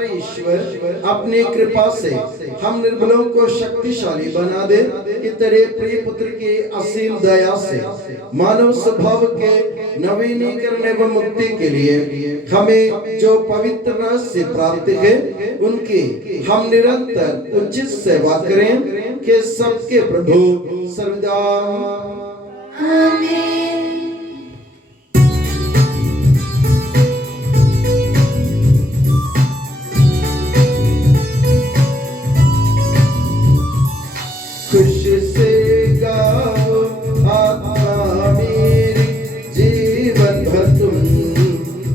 हमारे ईश्वर अपनी कृपा से हम निर्बलों को शक्तिशाली बना दे कि तेरे प्रिय पुत्र की असीम दया से मानव स्वभाव के नवीनीकरण एवं मुक्ति के लिए हमें जो पवित्र रस से प्राप्त है उनकी हम निरंतर उचित सेवा करें कि सबके प्रभु सर्वदा आमीन। खुशी से गाओ आत्मा मेरी जीवन भर तुम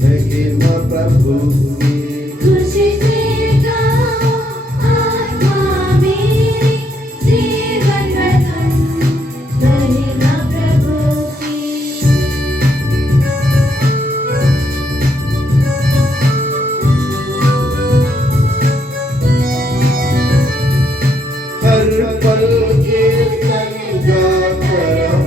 महिमा प्रभु की। खुशी से गाओ आत्मा मेरी जीवन भर तुम महिमा प्रभु की। हर पल कीर्तन गाता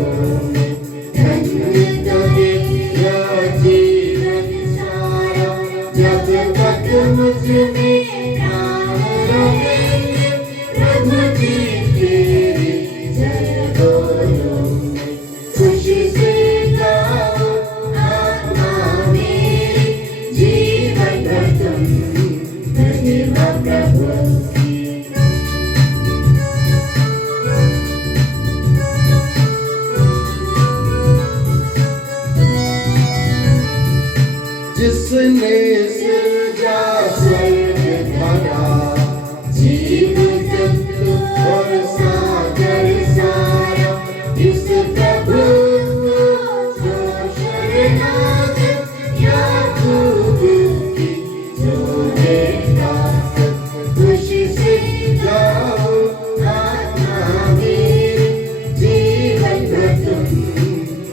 में धन्य करे यह जीवन सारा। जब तक मुझ में प्राण रहेंगे प्रभु जी तेरी जय बोलो। खुशी से गाओ आत्मा मेरी जीवन भर तुम महिमा प्रभु की। जिसने सृजा स्वर्ग धरा जीव जंतु और सागर सारा। इस प्रभु को जो शरणागत याकूब की जोड़े दास। खुशी से गाओ आत्मा मेरी जीवन भर तुम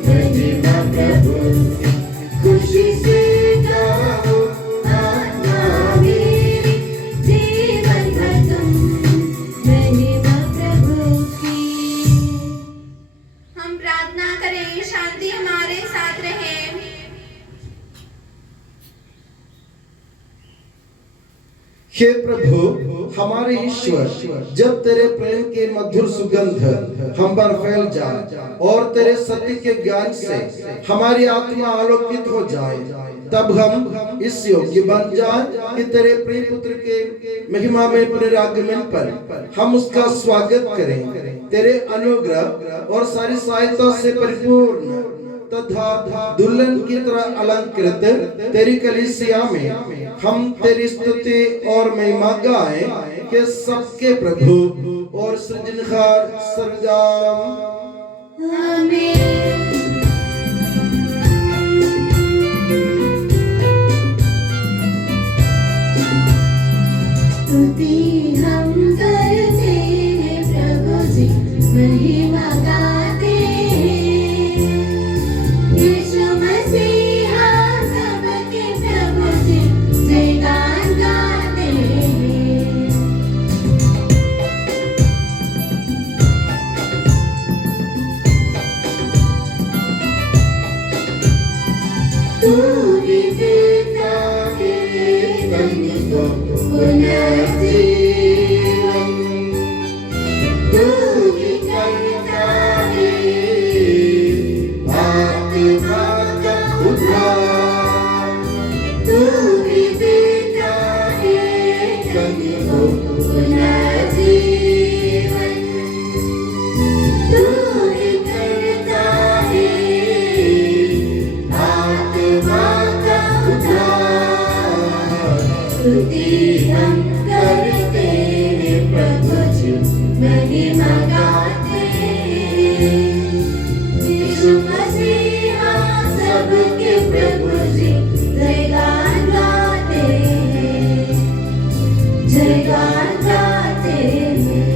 महिमा प्रभु की। खुशी से गाओ आत्मा मेरी जीवन भर तुम महिमा प्रभु की। हम प्रार्थना करें, शांति हमारे साथ रहे। हे प्रभु हमारे ईश्वर, जब तेरे प्रेम की मधुर सुगंध हम पर फैल जाए और तेरे सत्य के ज्ञान से हमारी आत्मा आलोकित हो जाए, तब हम इस योग्य बन जाए कि तेरे प्रिय पुत्र के महिमा में पुनरागमन पर हम उसका स्वागत करें। तेरे अनुग्रह और सारी सहायता से परिपूर्ण तथा दुल्हन की तरह अलंकृत तेरी कलीसिया में हम तेरी स्तुति और महिमा गाएं कि सबके प्रभु और सृजनहार सर्वदा आमीन। स्तुति हम करते हैं प्रभु जी, महिमा गाते हैं। यीशु मसीहा सबके प्रभु जी, जयगान गाते हैं। तू ही देता है तन को पुनर्जीवन। तू ही करता है आत्मा का उद्धार। तू ही देता है तन को पुनर्जीवन। तू ही करता है आत्मा का उद्धार। स्तुति हम करते हैं प्रभु जी, महिमा गाते हैं। यीशु मसीहा सबके प्रभु जी, जयगान गाते हैं, जयगान गाते हैं।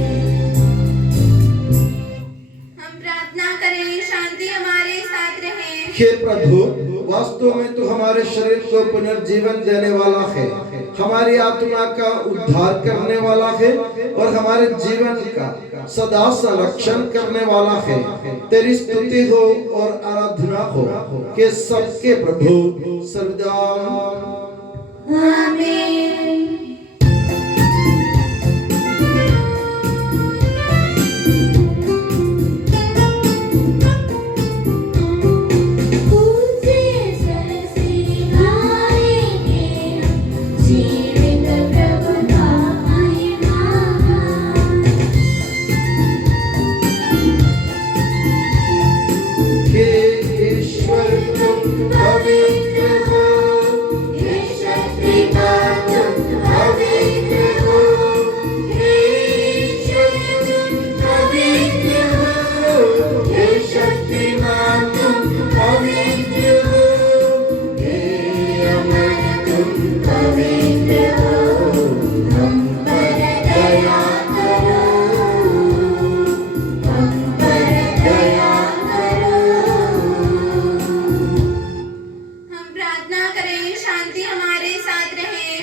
हम प्रार्थना करें, शांति हमारे साथ रहे। हे प्रभु, वास्तव में तू हमारे शरीर को पुनर्जीवन देने वाला है, हमारी आत्मा का उद्धार करने वाला है और हमारे जीवन का सदा संरक्षण करने वाला है। तेरी स्तुति हो और आराधना हो कि सबके प्रभु सर्वदा आमीन।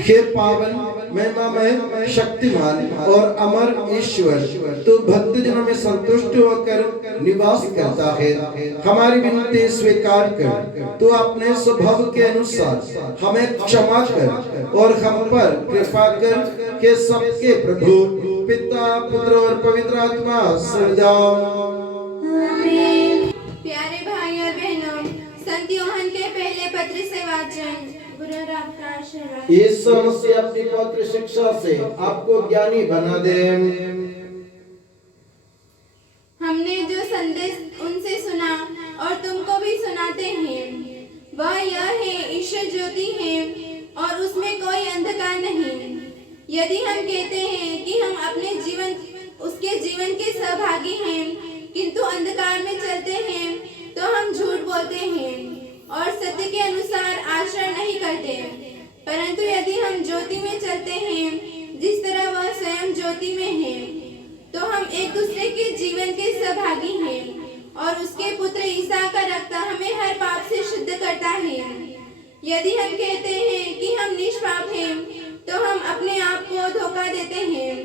हे पावन महिमामय शक्तिमान और अमर ईश्वर, तू भक्तजनों में संतुष्ट होकर निवास करता है। हमारी विनती स्वीकार कर, तू अपने स्वभाव के अनुसार हमें क्षमा कर और हम पर कृपा कर के सबके प्रभु पिता पुत्र और पवित्र आत्मा सदा। प्यारे भाई और बहनों, संत यूहन्ना के पहले पत्र से वाचन। गुरु राम का आशीर्वाद। यीशु मसीह अपनी पवित्र शिक्षा से आपको ज्ञानी बना दे। हमने जो संदेश उनसे सुना और तुमको भी सुनाते हैं वह यह है, ईश्वर ज्योति है और उसमें कोई अंधकार नहीं। यदि हम कहते हैं कि हम अपने जीवन उसके जीवन के सहभागी हैं किंतु अंधकार में चलते हैं तो हम झूठ बोलते हैं और सत्य के अनुसार आचरण नहीं करते। परंतु यदि हम ज्योति में चलते हैं जिस तरह वह स्वयं ज्योति में है तो हम एक दूसरे के जीवन के सहभागी हैं और उसके पुत्र ईसा का रक्त हमें हर पाप से शुद्ध करता है। यदि हम कहते हैं कि हम निष्पाप हैं तो हम अपने आप को धोखा देते हैं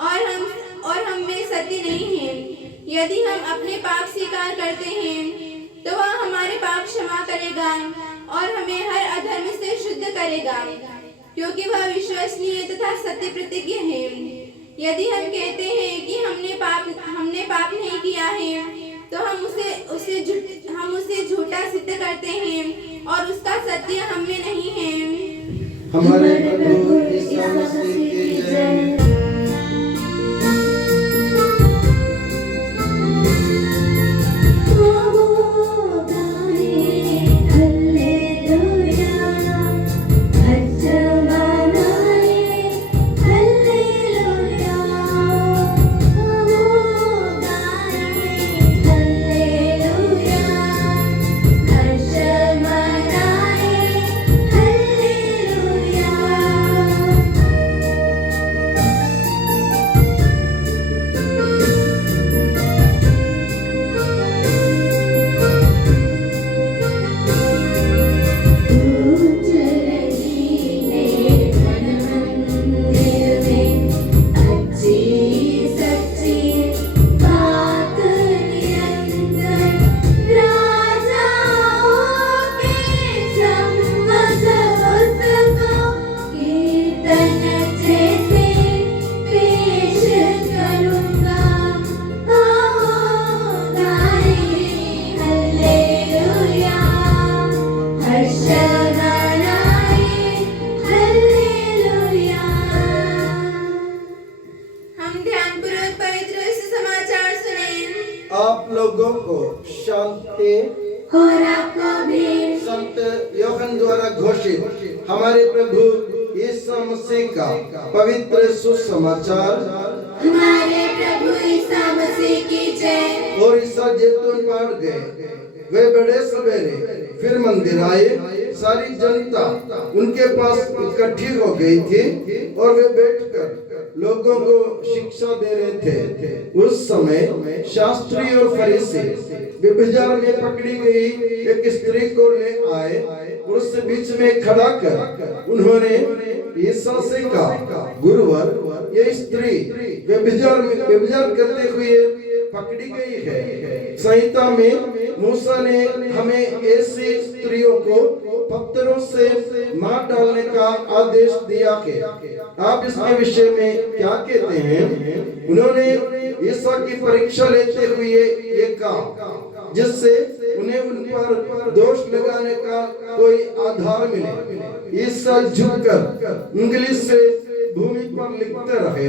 और हम में सत्य नहीं है। यदि हम अपने पाप स्वीकार करते हैं तो वह हमारे पाप क्षमा करेगा और हमें हर अधर्म से शुद्ध करेगा, क्योंकि वह विश्वसनीय तथा सत्य प्रतिज्ञ है। यदि हम कहते हैं कि हमने पाप नहीं किया है तो हम उसे झूठा सिद्ध करते हैं और उसका सत्य हम में नहीं है। हमारे प्रभु यीशु मसीह की जय। आप लोगों को शांति और आपको भी। संत यूहन्ना द्वारा घोषित हमारे प्रभु यीशु मसीह का पवित्र सुसमाचार। हमारे प्रभु ईसा मसीह की जय। और ईसा जैतून पहाड़ गए, वे बड़े सवेरे फिर मंदिर आए। सारी जनता उनके पास इकट्ठी हो गई थी और वे बैठकर लोगों को शिक्षा दे रहे थे। उस समय शास्त्री और फरीसी व्यभिचार में पकड़ी गई एक स्त्री को ले आए और उससे बीच में खड़ा कर उन्होंने ईसा से कहा, गुरुवर, ये स्त्री व्यभिचार करते हुए पकड़ी गई है। संहिता में मूसा ने हमें ऐसी स्त्रियों को पत्थरों से मार डालने का आदेश दिया है। आप इसके विषय में क्या कहते हैं? उन्होंने ईसा की परीक्षा लेते हुए ये कहा, जिससे उन्हें उन पर दोष लगाने का कोई आधार मिले। ईसा झुककर इंग्लिश से भूमि पर लिखते रहे।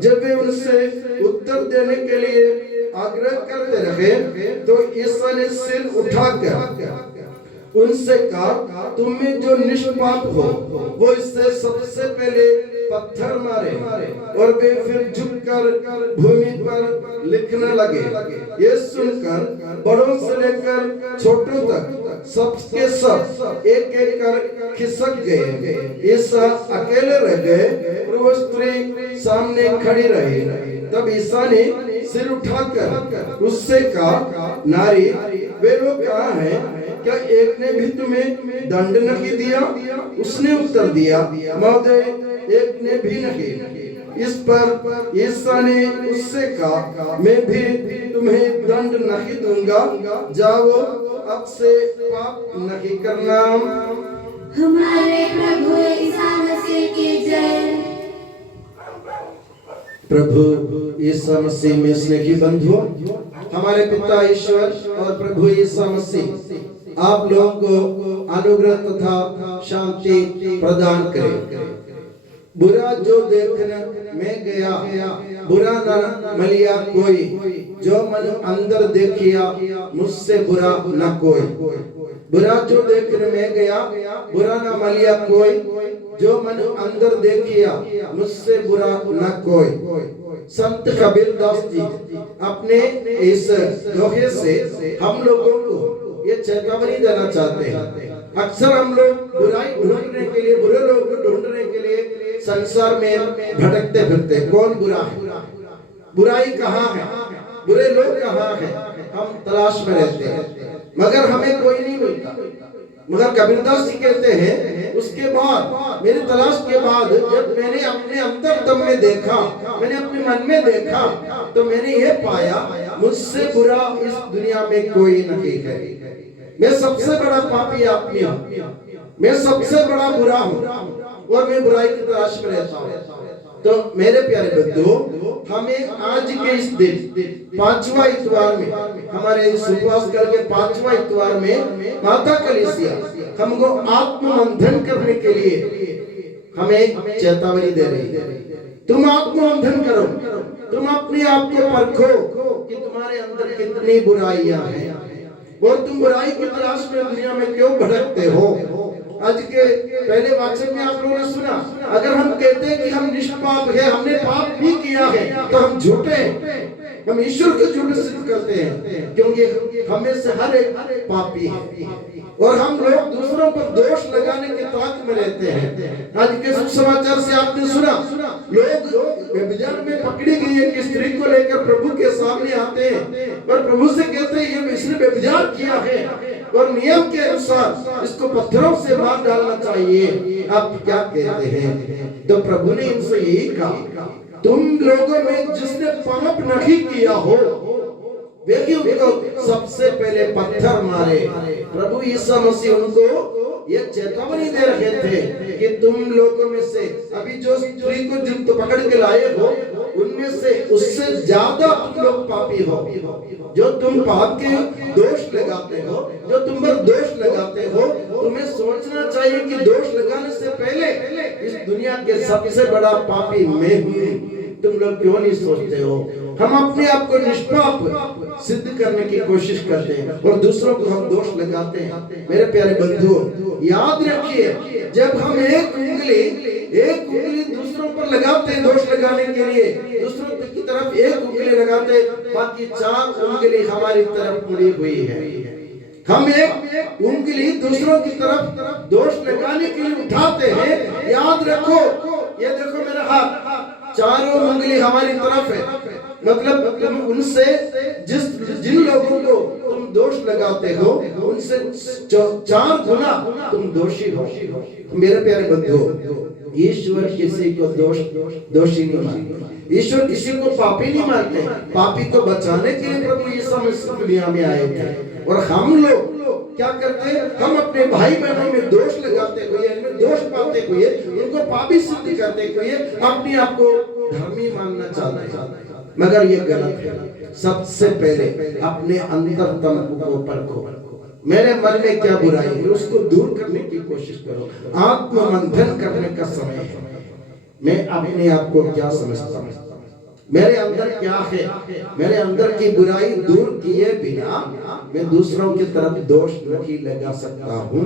जब वे उनसे उत्तर देने के लिए आग्रह करते रहे तो ईसा ने सिर उठाकर उनसे कहा, तुम में जो निष्पाप हो वो इससे सबसे पहले पत्थर मारे। और वे फिर झुककर भूमि पर लिखने लगे। ये सुनकर बड़ों से लेकर छोटों तक सबके सब एक एक कर खिसक गए। ईसा अकेले रह गए और वो स्त्री सामने खड़ी रही। तब ईसा ने सिर उठाकर उससे कहा, नारी वे लोग कहाँ हैं? क्या एक ने भी तुम्हें दंड नहीं दिया? उसने उत्तर दिया, महोदय एक ने भी नहीं। इस पर ईसा ने उससे कहा, मैं भी तुम्हें दंड नहीं दूंगा, जाओ अब से पाप नहीं करना। हमारे प्रभु ईसा मसीह की जय। प्रभु ईसा मसीह में स्नेही बंधुओं, हमारे पिता ईश्वर और प्रभु ईसा मसीह आप लोगों को अनुग्रह तथा शांति प्रदान करे। बुरा जो देखने में गया, बुरा न मलिया कोई, जो मन अंदर देखिया मुझसे बुरा न कोई। बुरा जो देखने में गया, बुरा न मलिया कोई, जो मन अंदर देखिया मुझसे बुरा न कोई। संत कबीरदास जी अपने इस दोहे से हम लोगों को ये चेतावनी देना चाहते हैं। अक्सर हम लोग बुराई ढूंढने के लिए, बुरे लोग को ढूंढने के लिए संसार में भटकते फिरते। कौन बुरा है, बुराई कहाँ है, बुरे लोग कहाँ हैं, हम तलाश में रहते हैं, मगर हमें कोई नहीं मिलता। मगर कबीरदास जी कहते हैं, उसके बाद मेरी तलाश के बाद जब मैंने अपने अंतर्तम में देखा, मैंने अपने मन में देखा, तो मैंने ये पाया मुझसे बुरा इस दुनिया में कोई नहीं है। मैं सबसे बड़ा पापी आदमी हूँ, मैं सबसे बड़ा बुरा हूँ और मैं बुराई की तलाश में रहता हूँ। तो मेरे प्यारे बंधुओं, हमें आज के इस दिन पांचवा इतवार में, हमारे उपवास काल के पांचवा इतवार में माता कलीसिया हमको आत्ममंथन करने के लिए हमें चेतावनी दे रही है। तुम आत्ममंथन करो, तुम अपने आप को परखो कि तुम्हारे अंदर कितनी बुराइयां हैं और तुम बुराई की तलाश में दुनिया में क्यों भटकते हो। आज के पहले वाचन में आप लोगों ने सुना, अगर हम कहते हैं कि हम निष्पाप है, हमने पाप नहीं किया है, तो हम झूठे हैं, हम ईश्वर को झूठ सिद्ध करते हैं, क्योंकि हमें से हर एक पापी है और हम लोग दूसरों पर दोष लगाने के ताक में रहते हैं। आज के सुसमाचार से आपने सुना, लोग व्यभिचार में पकड़ी गई एक स्त्री को लेकर प्रभु के सामने आते हैं और प्रभु से कहते हैं ये इसने व्यभिचार किया है और नियम के अनुसार इसको पत्थरों से मार डालना चाहिए। आप क्या कहते हैं? तो प्रभु ने इनसे यही कहा, तुम लोगों में जिसने पाप नहीं किया हो वे उनको सबसे पहले पत्थर मारे। प्रभु ईसा मसीह उनको ये चेतावनी दे रहे थे कि तुम लोगों में से अभी जो स्त्री को जिन तो पकड़ के लाए हो, उनमें से उससे ज्यादा तुम लोग पापी हो। जो तुम पाप के दोष लगाते हो, जो तुम पर दोष लगाते हो, तुम्हें सोचना चाहिए कि दोष लगाने से पहले इस दुनिया के सबसे बड़ा पापी मैं हूँ। तुम लोग क्यों नहीं सोचते हो? हम अपने आप को निष्पाप सिद्ध करने की कोशिश करते हैं और दूसरों को हम दोष लगाते हैं। मेरे प्यारे बंधुओं, याद रखिए, जब हम एक उंगली दूसरों पर लगाते हैं दोष लगाने के लिए, दूसरों की तरफ एक उंगली लगाते, बाकी 4 उंगली हमारी तरफ मुड़ी हुई है। हम एक उंगली दूसरों की तरफ दोष लगाने के लिए उठाते हैं। याद रखो, ये देखो मेरा हाथ, चारों उंगली हमारी तरफ है। मतलब तुम उनसे जिन लोगों को तुम दोष लगाते हो, उनसे 4 गुना तुम दोषी हो। मेरे प्यारे बंधुओं, ईश्वर किसी को दोषी नहीं मानते, ईश्वर किसी को पापी नहीं मानते। पापी को बचाने के लिए प्रभु यीशु मसीह दुनिया में आए थे और हम लोग क्या करते हैं? हम अपने भाई बहनों में दोष लगाते हुए, इनमें दोष पाते हुए, उनको पापी सिद्ध करते हुए अपने आप को धर्मी मानना चाहते हैं, मगर ये गलत है। सबसे पहले अपने अंतरतम को परखो, मेरे मन में क्या बुराई है उसको दूर करने की कोशिश करो। आत्ममंथन करने का समय है। मैं अपने आप को क्या समझता हूँ, मेरे अंदर क्या है, मेरे अंदर की बुराई दूर किए बिना मैं दूसरों की तरफ दोष नहीं लगा सकता हूँ।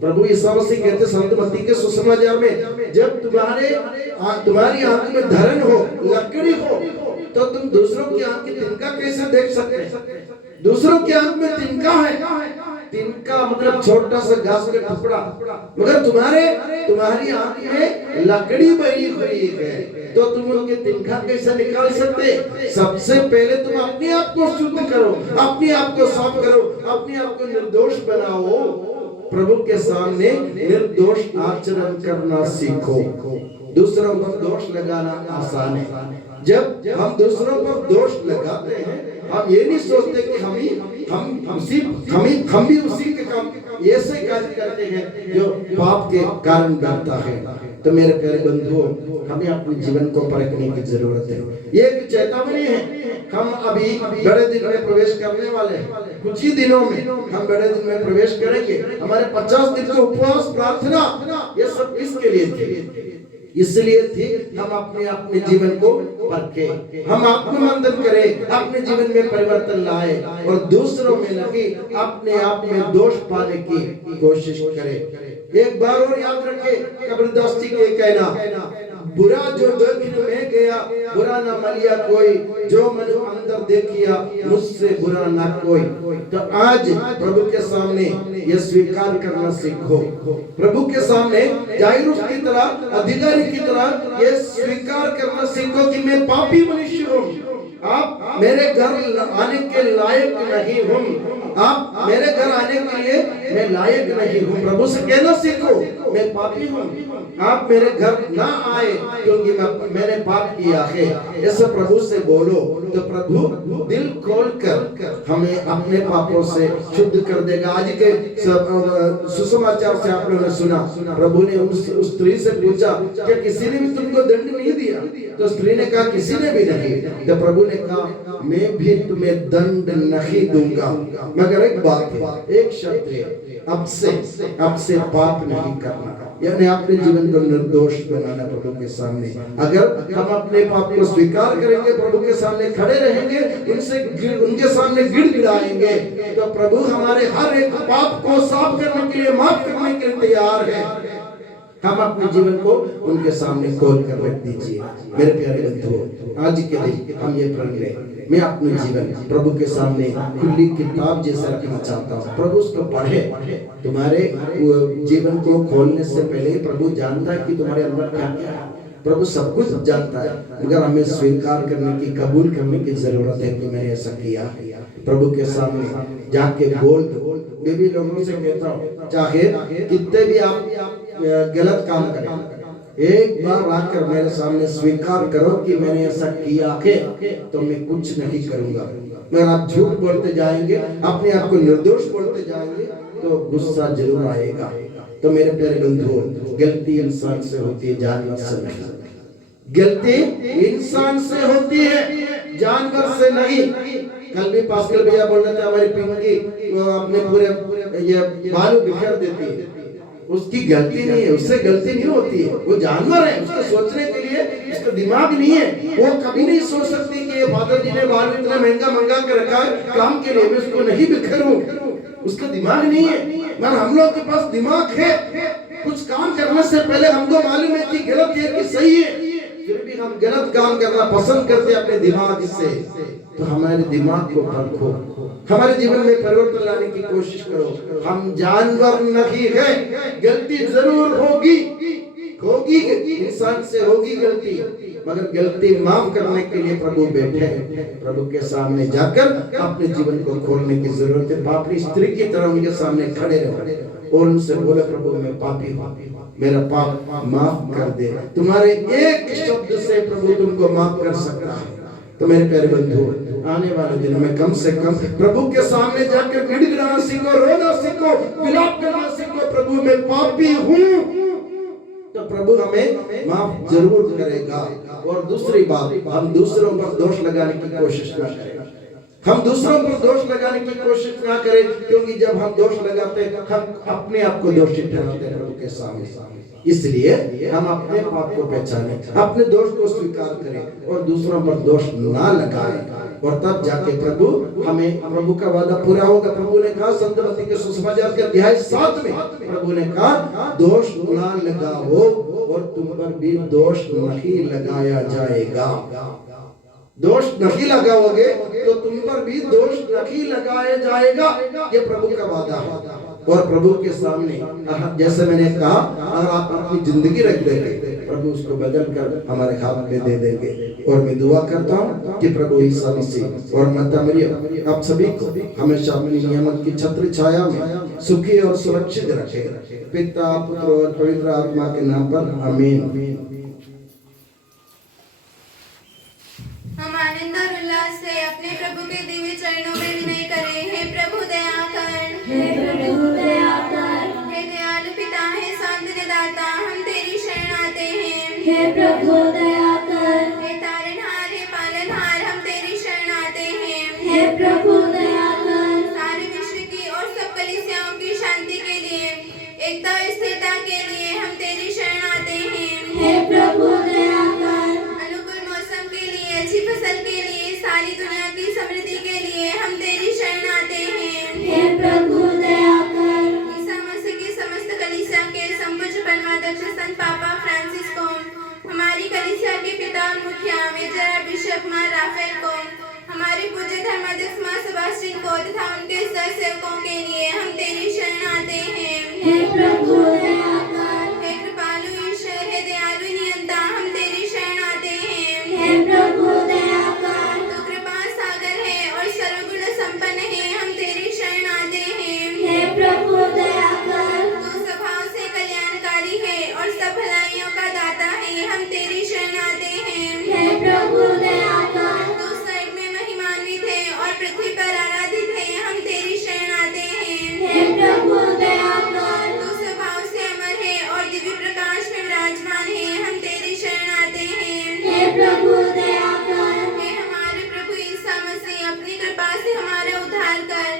प्रभु यीशु मसीह कहते संत मत्ती के सुसमाचार में, जब तुम्हारी आंख में धरन हो, लकड़ी हो, तो तुम दूसरों की आंख की तिनका कैसे देख सकते? दूसरों की आंख में तिनका है तिनका मतलब छोटा सा घास का टुकड़ा, मगर तुम्हारी आंख में लकड़ी भरी हुई है, तो तुम उनके तिनका कैसे निकाल सकते? सबसे पहले तुम अपने आप को शुद्ध करो, अपने आप को साफ करो, अपने आप को निर्दोष बनाओ, प्रभु के सामने निर्दोष आचरण करना सीखो। दूसरों पर दोष लगाना आसान है। जब हम दूसरों पर दोष लगाते हैं, हम ये नहीं सोचते कि हम भी उसी के काम ऐसे कार्य करते हैं जो पाप के कारण बनता है। तो मेरे प्यारे बंधुओं, हमें अपने जीवन को परखने की जरूरत है। ये एक चेतावनी है। हम अभी बड़े दिन में प्रवेश करने वाले हैं। कुछ ही दिनों में हम बड़े दिन में प्रवेश करेंगे। हमारे 50 दिन का उपवास, प्रार्थना, ये सब किसके लिए थे? इसलिए थी हम अपने जीवन को परखें, हम आत्ममंथन करें, अपने जीवन में परिवर्तन लाए और दूसरों में नहीं अपने आप में दोष पाने की कोशिश करें। एक बार और याद रखें, कबीरदास जी के कहना, बुरा जो देखने में गया, बुरा न मलिया कोई, जो मनु अंदर देखिया, मुझसे बुरा ना कोई। तो आज प्रभु के सामने ये स्वीकार करना सीखो। प्रभु के सामने जायरूस की तरह, अधिकारी की तरह ये स्वीकार करना सीखो कि मैं पापी मनुष्य हूँ, आप मेरे घर आने के लायक नहीं हूँ, आप मेरे घर आने के लिए मैं लायक नहीं हूँ। प्रभु से कहना सीखो, मैं पापी हूँ, आप मेरे घर ना आए क्योंकि मैंने पाप किया है। ऐसा प्रभु से बोलो तो प्रभु दिल खोलकर हमें अपने पापों से शुद्ध कर देगा। आज के सुसमाचार से आप लोगों ने सुना, प्रभु ने उस स्त्री से पूछा, क्या किसी ने भी तुमको दंड नहीं दिया? तो स्त्री ने कहा, किसी ने भी नहीं। तो प्रभु ने कहा, मैं भी तुम्हें दंड नहीं दूंगा, मगर एक बात है, एक शर्त है, अब से पाप नहीं करना, यानी अपने जीवन को निर्दोष बनाना प्रभु के सामने। अगर हम अपने पाप को स्वीकार करेंगे, प्रभु के सामने खड़े रहेंगे, उनके सामने गिड़गिड़ाएंगे, तो प्रभु हमारे हर एक पाप को साफ करने के लिए, माफ करने के लिए तैयार है। हम अपने जीवन को उनके सामने खोल कर रख दीजिए। मेरे प्यारे बंधुओं, आज के दिन हम ये प्रण लें, मैं अपने जीवन प्रभु के सामने खुली किताब जैसा रखना चाहता हूँ। प्रभु उसको पढ़े। तुम्हारे जीवन को खोलने से पहले प्रभु जानता है कि तुम्हारे अंदर क्या क्या है। प्रभु सब कुछ जानता है, मगर हमें स्वीकार करने की, कबूल करने की जरूरत है कि मैंने ऐसा किया। प्रभु के सामने जाके बोल दो। मैं भी लोगों से कहता हूँ, चाहे कितने भी आप गलत काम करें, एक बार आकर मेरे सामने स्वीकार करो कि मैंने ऐसा किया है, तो मैं कुछ नहीं करूंगा। मगर आप झूठ बोलते जाएंगे, अपने आप को निर्दोष बोलते जाएंगे, तो गुस्सा जरूर आएगा। तो मेरे प्यारे बंधुओं, गलती इंसान से होती है, जानवर से नहीं। गलती इंसान से होती है, जानवर से नहीं। कल भी पास्कल भैया बोल रहे थे, हमारी पिंकी अपने पूरे ये बालू बिखेर देती है, उसकी गलती नहीं है, उससे गलती नहीं होती है, वो जानवर है, उसको सोचने के लिए उसका दिमाग नहीं है। वो कभी नहीं सोच सकती कि ये फादर जी ने बालू इतना महंगा मंगा के रखा है काम के लिए, मैं उसको नहीं बिखेरूं, उसका दिमाग नहीं है। मगर हम लोग के पास दिमाग है। कुछ काम करने से पहले हमको मालूम है कि गलत है कि सही है, फिर भी हम गलत काम करना पसंद करते हैं अपने दिमाग से। तो हमारे दिमाग को परखो, हमारे जीवन में परिवर्तन लाने की कोशिश करो। हम जानवर नहीं है, गलती जरूर होगी, इंसान से होगी गलती, मगर गलती माफ करने के लिए प्रभु बैठे। प्रभु के सामने जाकर अपने जीवन को खोलने की जरूरत है। पापी स्त्री की तरह उनके सामने खड़े रहो और उनसे बोले, प्रभु मैं पापी हूँ, मेरा पाप माफ कर दे। तुम्हारे एक शब्द से प्रभु तुमको माफ कर सकता है। तो मेरे प्यारे बंधु, आने वाले दिनों में कम से कम प्रभु के सामने जाकर गिड़गिड़ाना सीखो, रोना सीखो, विलाप करना सीखो, प्रभु मैं पापी हूँ, तो प्रभु हमें माफ जरूर करेगा। और दूसरी बात, हम दूसरों पर दोष लगाने की कोशिश ना करें। हम दूसरों पर दोष लगाने की कोशिश ना करें, क्योंकि जब हम दोष लगाते हैं हम अपने आप को दोषी ठहराते हैं प्रभु के सामने। इसलिए हम अपने पाप को पहचाने, अपने दोष को स्वीकार करें और दूसरों पर दोष ना लगाएं, और तब जाके प्रभु हमें, प्रभु का वादा पूरा होगा। प्रभु ने कहा संत मत्ती के सुसमाचार के अध्याय 7 में प्रभु ने कहा, दोष ना लगाओ और तुम पर भी दोष नहीं लगाया जाएगा। दोष नहीं लगाओगे तो तुम पर भी दोष नहीं लगाया जाएगा, ये प्रभु का वादा है। और प्रभु के सामने जैसे मैंने कहा, अगर आप अपनी जिंदगी रख देंगे, प्रभु उसको बदल कर हमारे हाथ में दे देंगे। और मैं दुआ करता हूँ कि प्रभु ईसा मसीह और माता मरियम आप सभी को हमेशा अपनी नियामत की छत्र छाया में सुखी और सुरक्षित रखे। पिता, पुत्र और पवित्र आत्मा के नाम पर आमीन। हम आनंद और उल्लास से अपने प्रभु के दिव्य चरणों में विनय करें। हे प्रभु दया कर, हे प्रभु दया कर। हे दयालु पिता, हे सांत्वना दाता, हम तेरी शरण आते हैं। हे प्रभु दया कर। हे तारनहार, हे पालनहार, हम तेरी शरण आते हैं। हे प्रभु दया कर। सारे विश्व की और सब कलीसियाओं की शांति के लिए, एकता और स्थिरता के लिए हम तेरी शरण आते हैं। हे प्रभु दया कर। अनुकूल मौसम के लिए, अच्छी फसल के लिए, सारी दुनिया की समृद्धि के लिए हम तेरी शरण आते हैं। हे प्रभु दया कर। ईसा मसीह की समस्त कलीसिया के संपूज्य परमाध्यक्ष संत पापा फ्रांसिस को, हमारी कलीसिया के पिता और मुखिया मेजर बिशप मां राफेल को, हमारे पूज्य धर्माध्यक्ष मां सुभाषिन को तथा उनके सह सेवकों के लिए हम तेरी शरण आते हैं। हे प्रभु दया कर। हे कृपालु ईश्वर, हे दयालु नियंता, हम तेरी शरण आते हैं। हे प्रभु दया कर। तू कृपा सागर है और सर्वगुण संपन्न है, हम तेरी शरण आते हैं। हे प्रभु दया कर। तू स्वभाव से कल्याणकारी है और सब भलाइयों का दाता है, हम तेरी शरण आते हैं। हे प्रभु दया कर। तू स्वर्ग में महिमान्वित है और पृथ्वी पर आराधित है, हम तेरी शरण आते हैं। हे प्रभु दया कर। तू स्वभाव से अमर है और दिव्य प्रकाश में विराजमान है, हम तेरी शरण आते हैं। हे प्रभु दया कर। हे हमारे प्रभु ईसा मसीह, अपनी कृपा से हमारा उद्धार कर,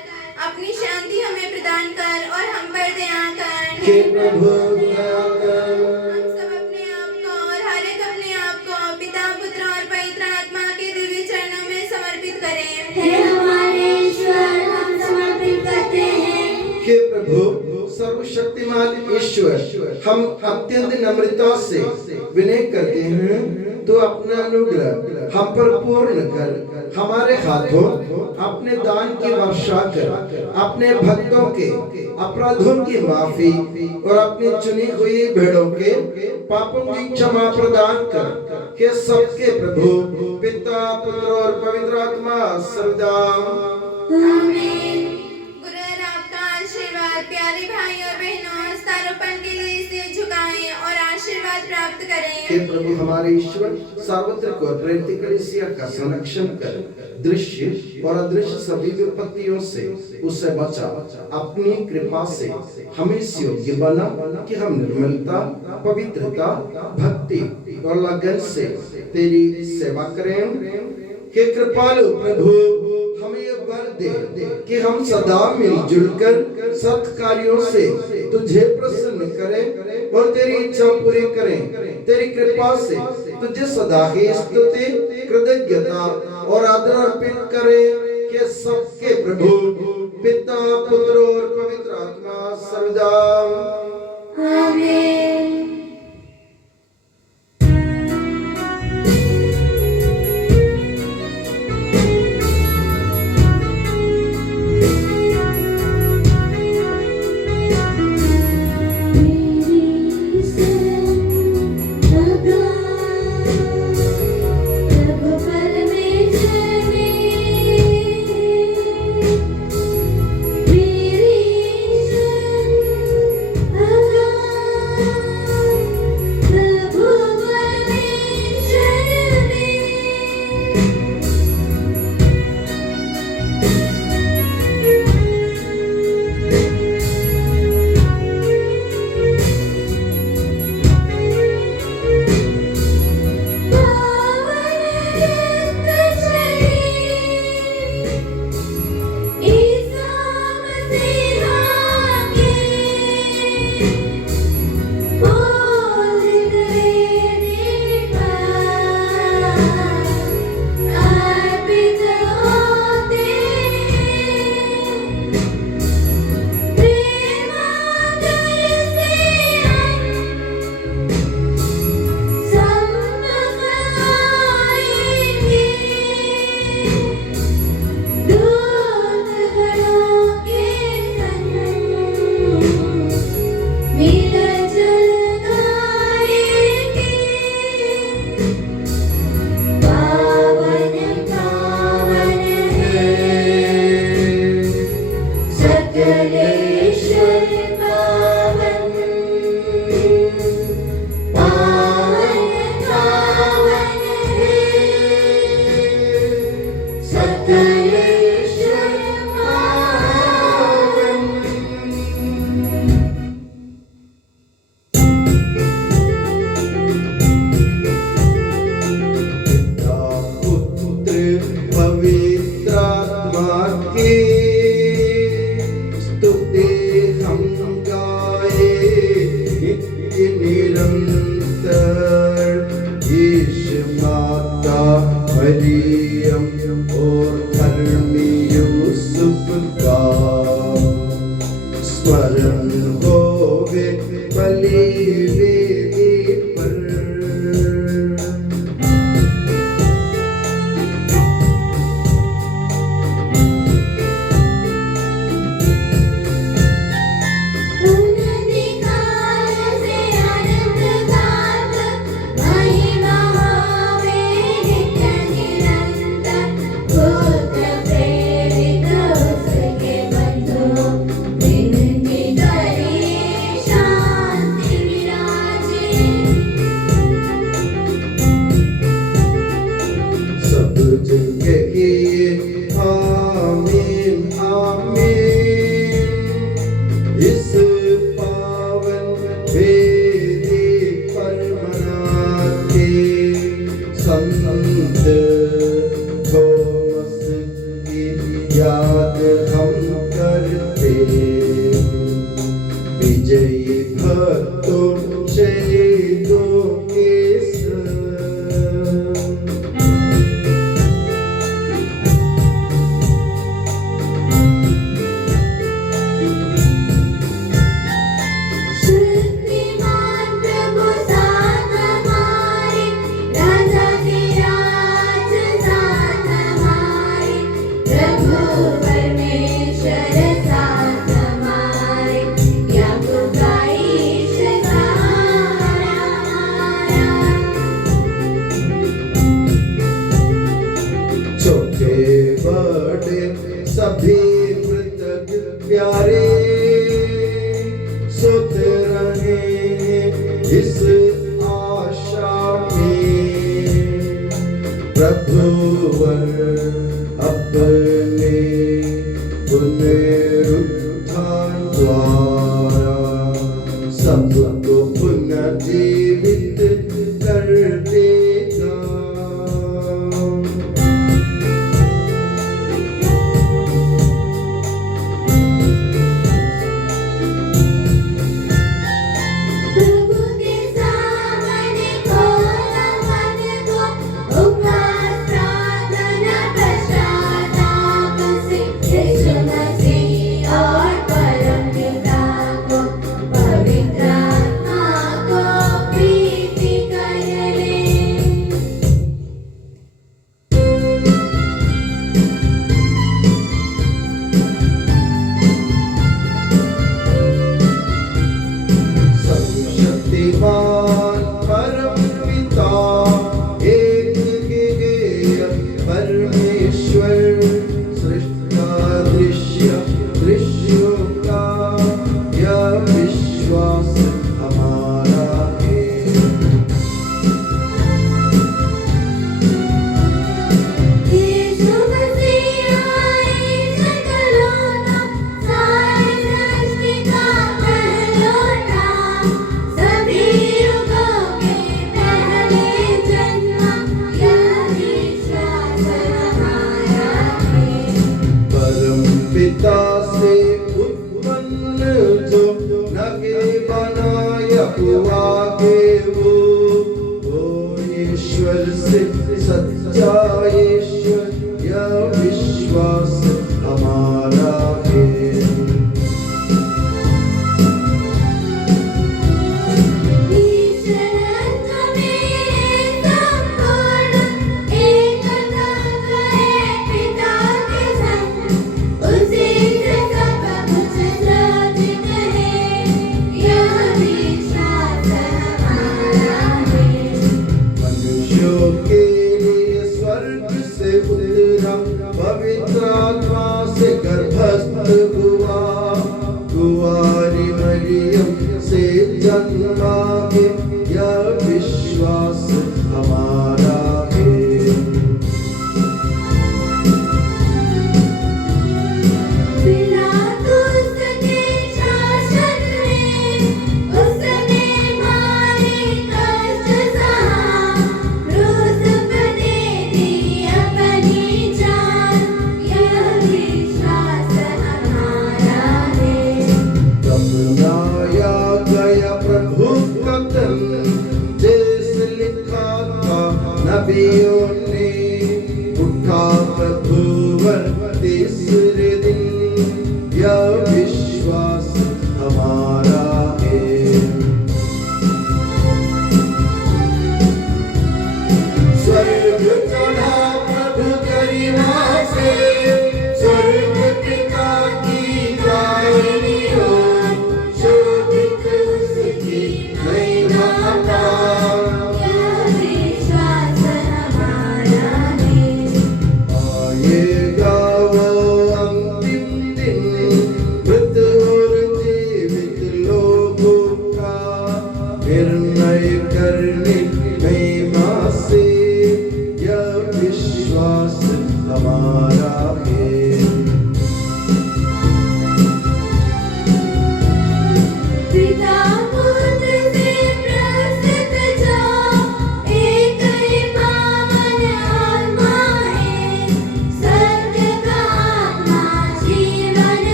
अपनी शांति हमें प्रदान कर और हम पर दया कर। हे प्रभु दया कर। हम सब अपने आप को और हर एक अपने आप को पिता, पुत्र और पवित्र आत्मा के दिव्य चरणों में समर्पित करें। हे हमारे ईश्वर, हम समर्पित करते हैं। हे प्रभु सर्वशक्तिमान ईश्वर, हम अत्यंत नम्रता से विनय करते हैं, तो अपना अनुग्रह हम पर पूर्ण कर, हमारे हाथों अपने दान की वर्षा कर, अपने भक्तों के अपराधों की माफी और अपनी चुनी हुई भेड़ों के पापों की क्षमा प्रदान कर। के सबके प्रभु पिता, पुत्र और पवित्र आत्मा सर्वदा। आमीन। गुरुवर आपका आशीर्वाद प्यारे भाई और बहनों हस्तारोपण के लिए सिर झुकाएं और आशीर्वाद प्राप्त हे करें। प्रभु हमारे ईश्वर, सार्वत्रिक और प्रेरित कलीसिया का संरक्षण कर, दृश्य और अदृश्य सभी विपत्तियों से उसे बचा, अपनी कृपा से हमें इस योग्य बना कि हम निर्मलता, पवित्रता, भक्ति और लगन से तेरी सेवा करें। हे कृपालु प्रभु, हमें ये वर दे कि हम सदा मिलजुल कर सत्कार्यों से तुझे प्रसन्न करें और तेरी इच्छा पूरी करें। तेरी कृपा से तुझे सदा ही स्तुति, कृतज्ञता और आदर अर्पित करें। के सबके प्रभु पिता, पुत्र और पवित्र आत्मा सर्वदा। आमीन। मेरी स्मरण होवे बलि वेदी पर। सब जगह किए आमीन आमीन। इस पावन वेदी पर मनाते संत थॉमस की याद हम करते। विजयी भक्तों शहीदों के संग। छोटे बड़े सभी मृतक प्यारे सुध रहे इस आशा में। प्रभुवर अपने पुनरुत्थान द्वारा सबको पुनर्जीवित कर देगा। शक्तिमान परम पिता एक गेय परमेश्वर सृष्टा दृश्यों का यह विश्वास हमारा है। पिता से उत्पन्न जो नगे बनाया हुआ के वो ईश्वर से सच्चा ईश्वर यह विश्वास हमारा है। के लिए स्वर्ग से उतरा पवित्र आत्मा से गर्भस्थ हुआ। कुंवारी मरियम से जन्मा के यह विश्वास हमारा है। नबियों ने उठा प्रभुवर तीसरे दिन यह विश्वास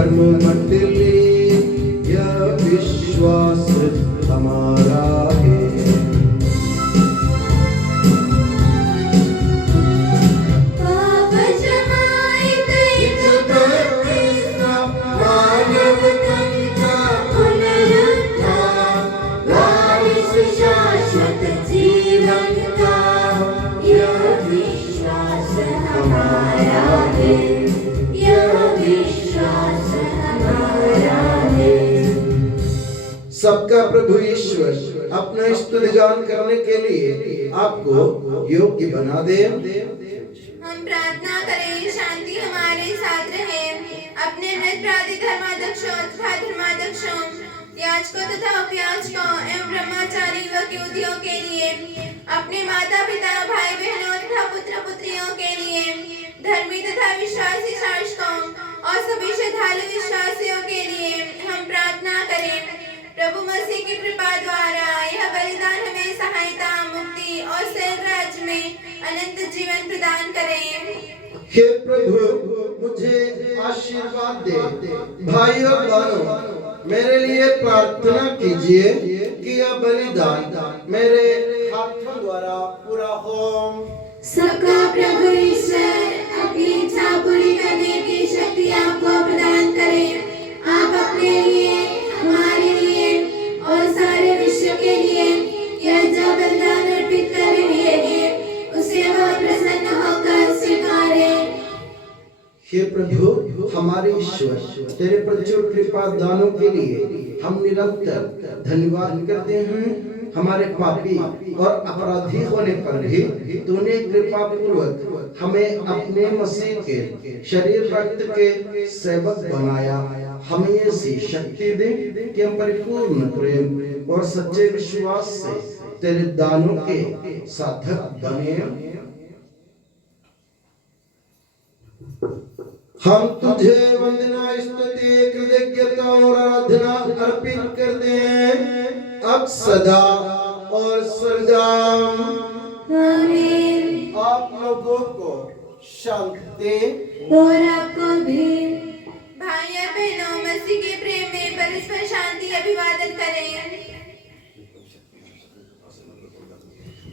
धर्म मंडली यह विश्वास हमारा है। पाप क्षमाए दैत बपतिस्मा, मानव तन का पुनरुत्थान, वारिस शाश्वत जीवन का यह विश्वास हमारा है, यह विश्वास हमारा है। सबका प्रभु ईश्वर अपना स्तुतिगान करने के लिए आपको योग्य बना दे। हम प्रार्थना करें, शांति हमारे साथ रहे। अपने नृत्यादि धर्माध्यक्षों तथा धर्माध्यक्षों, याजकों तथा उपयाजकों एवं ब्रह्मचारी व क्यूदियों के लिए, अपने माता पिता भाई बहनों तथा पुत्र पुत्रियों के लिए, धर्मी तथा विश्वासी शासकों और सभी श्रद्धालु विश्वासियों के लिए हम प्रार्थना करें। प्रभु मसीह की कृपा द्वारा यह बलिदान हमें सहायता, मुक्ति और स्वर्ग राज्य में अनंत जीवन प्रदान करें। हे प्रभु मुझे आशीर्वाद दे। भाई और बहनों, मेरे लिए प्रार्थना कीजिए कि यह बलिदान मेरे हाथों द्वारा पूरा हो। सबका प्रभु ईश्वर अपनी इच्छा पूरी करने की शक्ति आपको प्रदान करे। आप अपने लिए, हमारे लिए और सारे विश्व के लिए यह जो बलिदान अर्पित कर रहे हैं, उसे वह प्रसन्न होकर स्वीकारे। हे प्रभु हमारे ईश्वर, तेरे प्रचुर कृपा दानों के लिए हम निरंतर धन्यवाद करते हैं। हमारे पापी और अपराधी होने पर भी तूने कृपा पूर्वक हमें अपने मसीह के शरीर रक्त के सेवक बनाया। हमें ऐसी शक्ति दे कि हम परिपूर्ण प्रेम और सच्चे विश्वास से तेरे दानों के साधक बने। हम तुझे वंदना, स्तुति, कृतज्ञता और आराधना अर्पित करते हैं अब सदा और सदा। आमीन। आप लोगों को शांति और आपको भी। भाई और बहनों, मसीह के प्रेम में परस्पर शांति अभिवादन करें।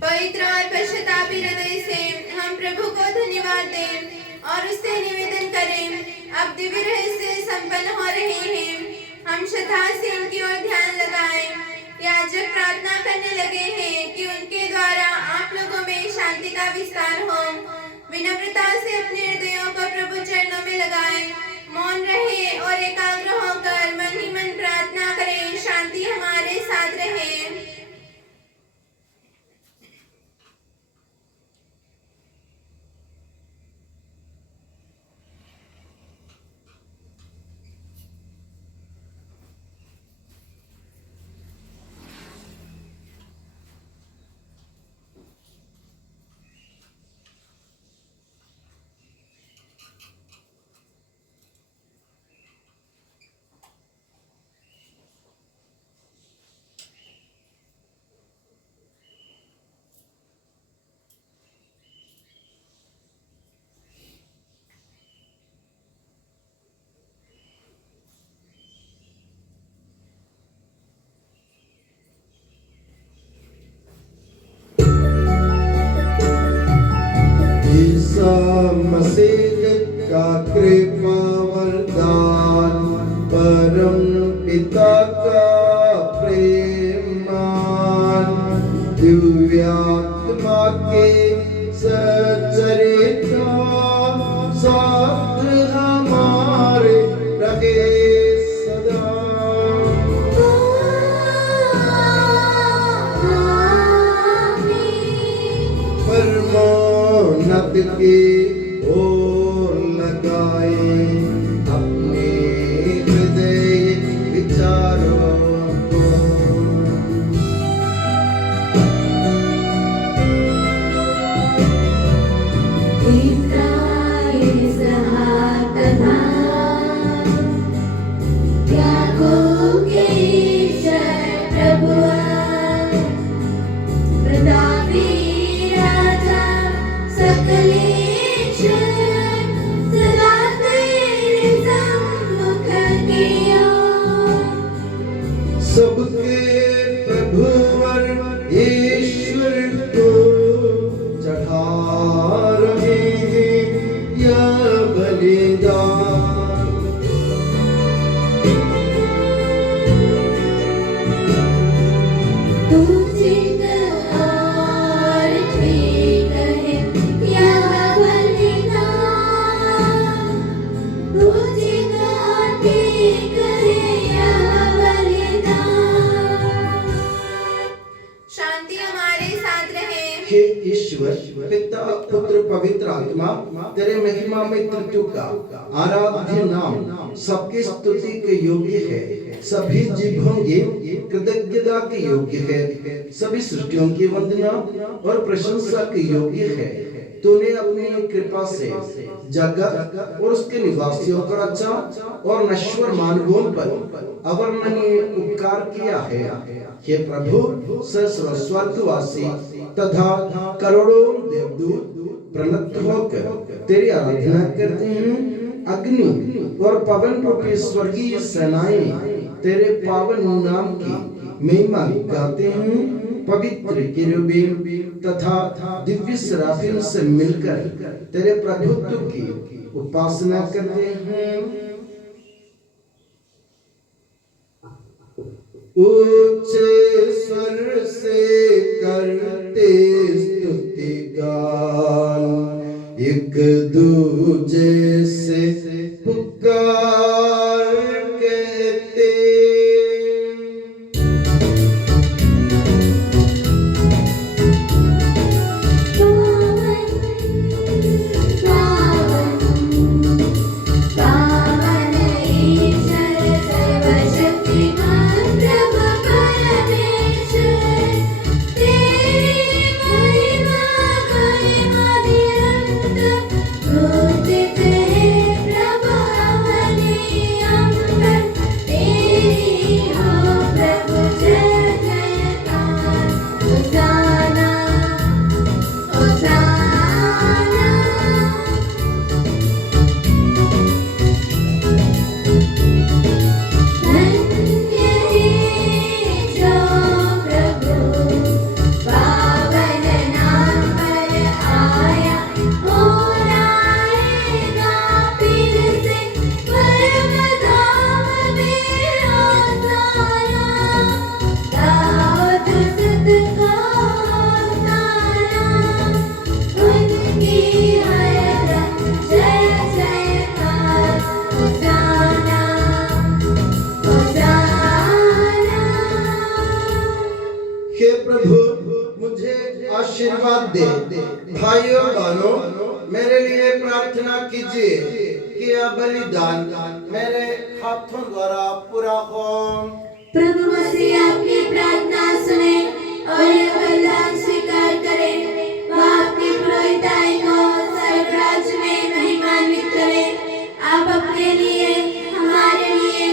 पवित्र और पश्चातापी हृदय से हम प्रभु को धन्यवाद दें और उससे निवेदन करें। अब दिव्य रहस्य संपन्न हो रहे हैं, हम श्रद्धा से उनकी ओर ध्यान लगाएं। याजक प्रार्थना करने लगे हैं कि उनके द्वारा आप लोगों में शांति का विस्तार हो। विनम्रता से अपने हृदयों को प्रभु चरणों में लगाएं, मौन रहे और एकाग्र होकर मन ही मन प्रार्थना करें। शांति हमारे साथ रहे। ईसा मसीह का कृपा वरदान, परम पिता का प्रेमान, दिव्य आत्मा के सचरिता साथ हमारे रहे सदा। परमोन्नत की ओर लगाए अपने हृदय विचारों को। प्रतापी राजा सकले ईश्वर पिता पुत्र पवित्र आत्मा तेरे महिमा में त्रित्व का आराध्य नाम सबकी स्तुति के योग्य है, सभी जीवों की कृतज्ञता के योग्य है, सभी सृष्टियों की वंदना और प्रशंसा के योग्य है। तूने अपनी कृपा से जगत और उसके निवासियों पर अच्छा और नश्वर मानवों पर अवर्णनीय उपकार किया है। हे प्रभु, सहस्र स्वर्गवासी तथा करोड़ों देवदूत प्रणत होकर तेरी आराधना करते हैं। अग्नि और पवन रूपी स्वर्गीय सेनाएं तेरे पावन नाम की महिमा गाते हैं। पवित्र किरूबीम तथा दिव्य सराफीम से मिलकर तेरे प्रभुत्व की उपासना करते हैं। ऊंचे स्वर से करते स्तुति गान, एक दूजे से पुकार कहते। आशीर्वाद दे। भाइयों बहनों, मेरे लिए प्रार्थना कीजिए कि यह बलिदान मेरे हाथों द्वारा पूरा हो। प्रभु मसीह आपकी प्रार्थना सुने और यह बलिदान स्वीकार करे। वह आपकी पुरोहिताई को स्वर्ग राज्य में महिमान्वित करे। आप अपने लिए, हमारे लिए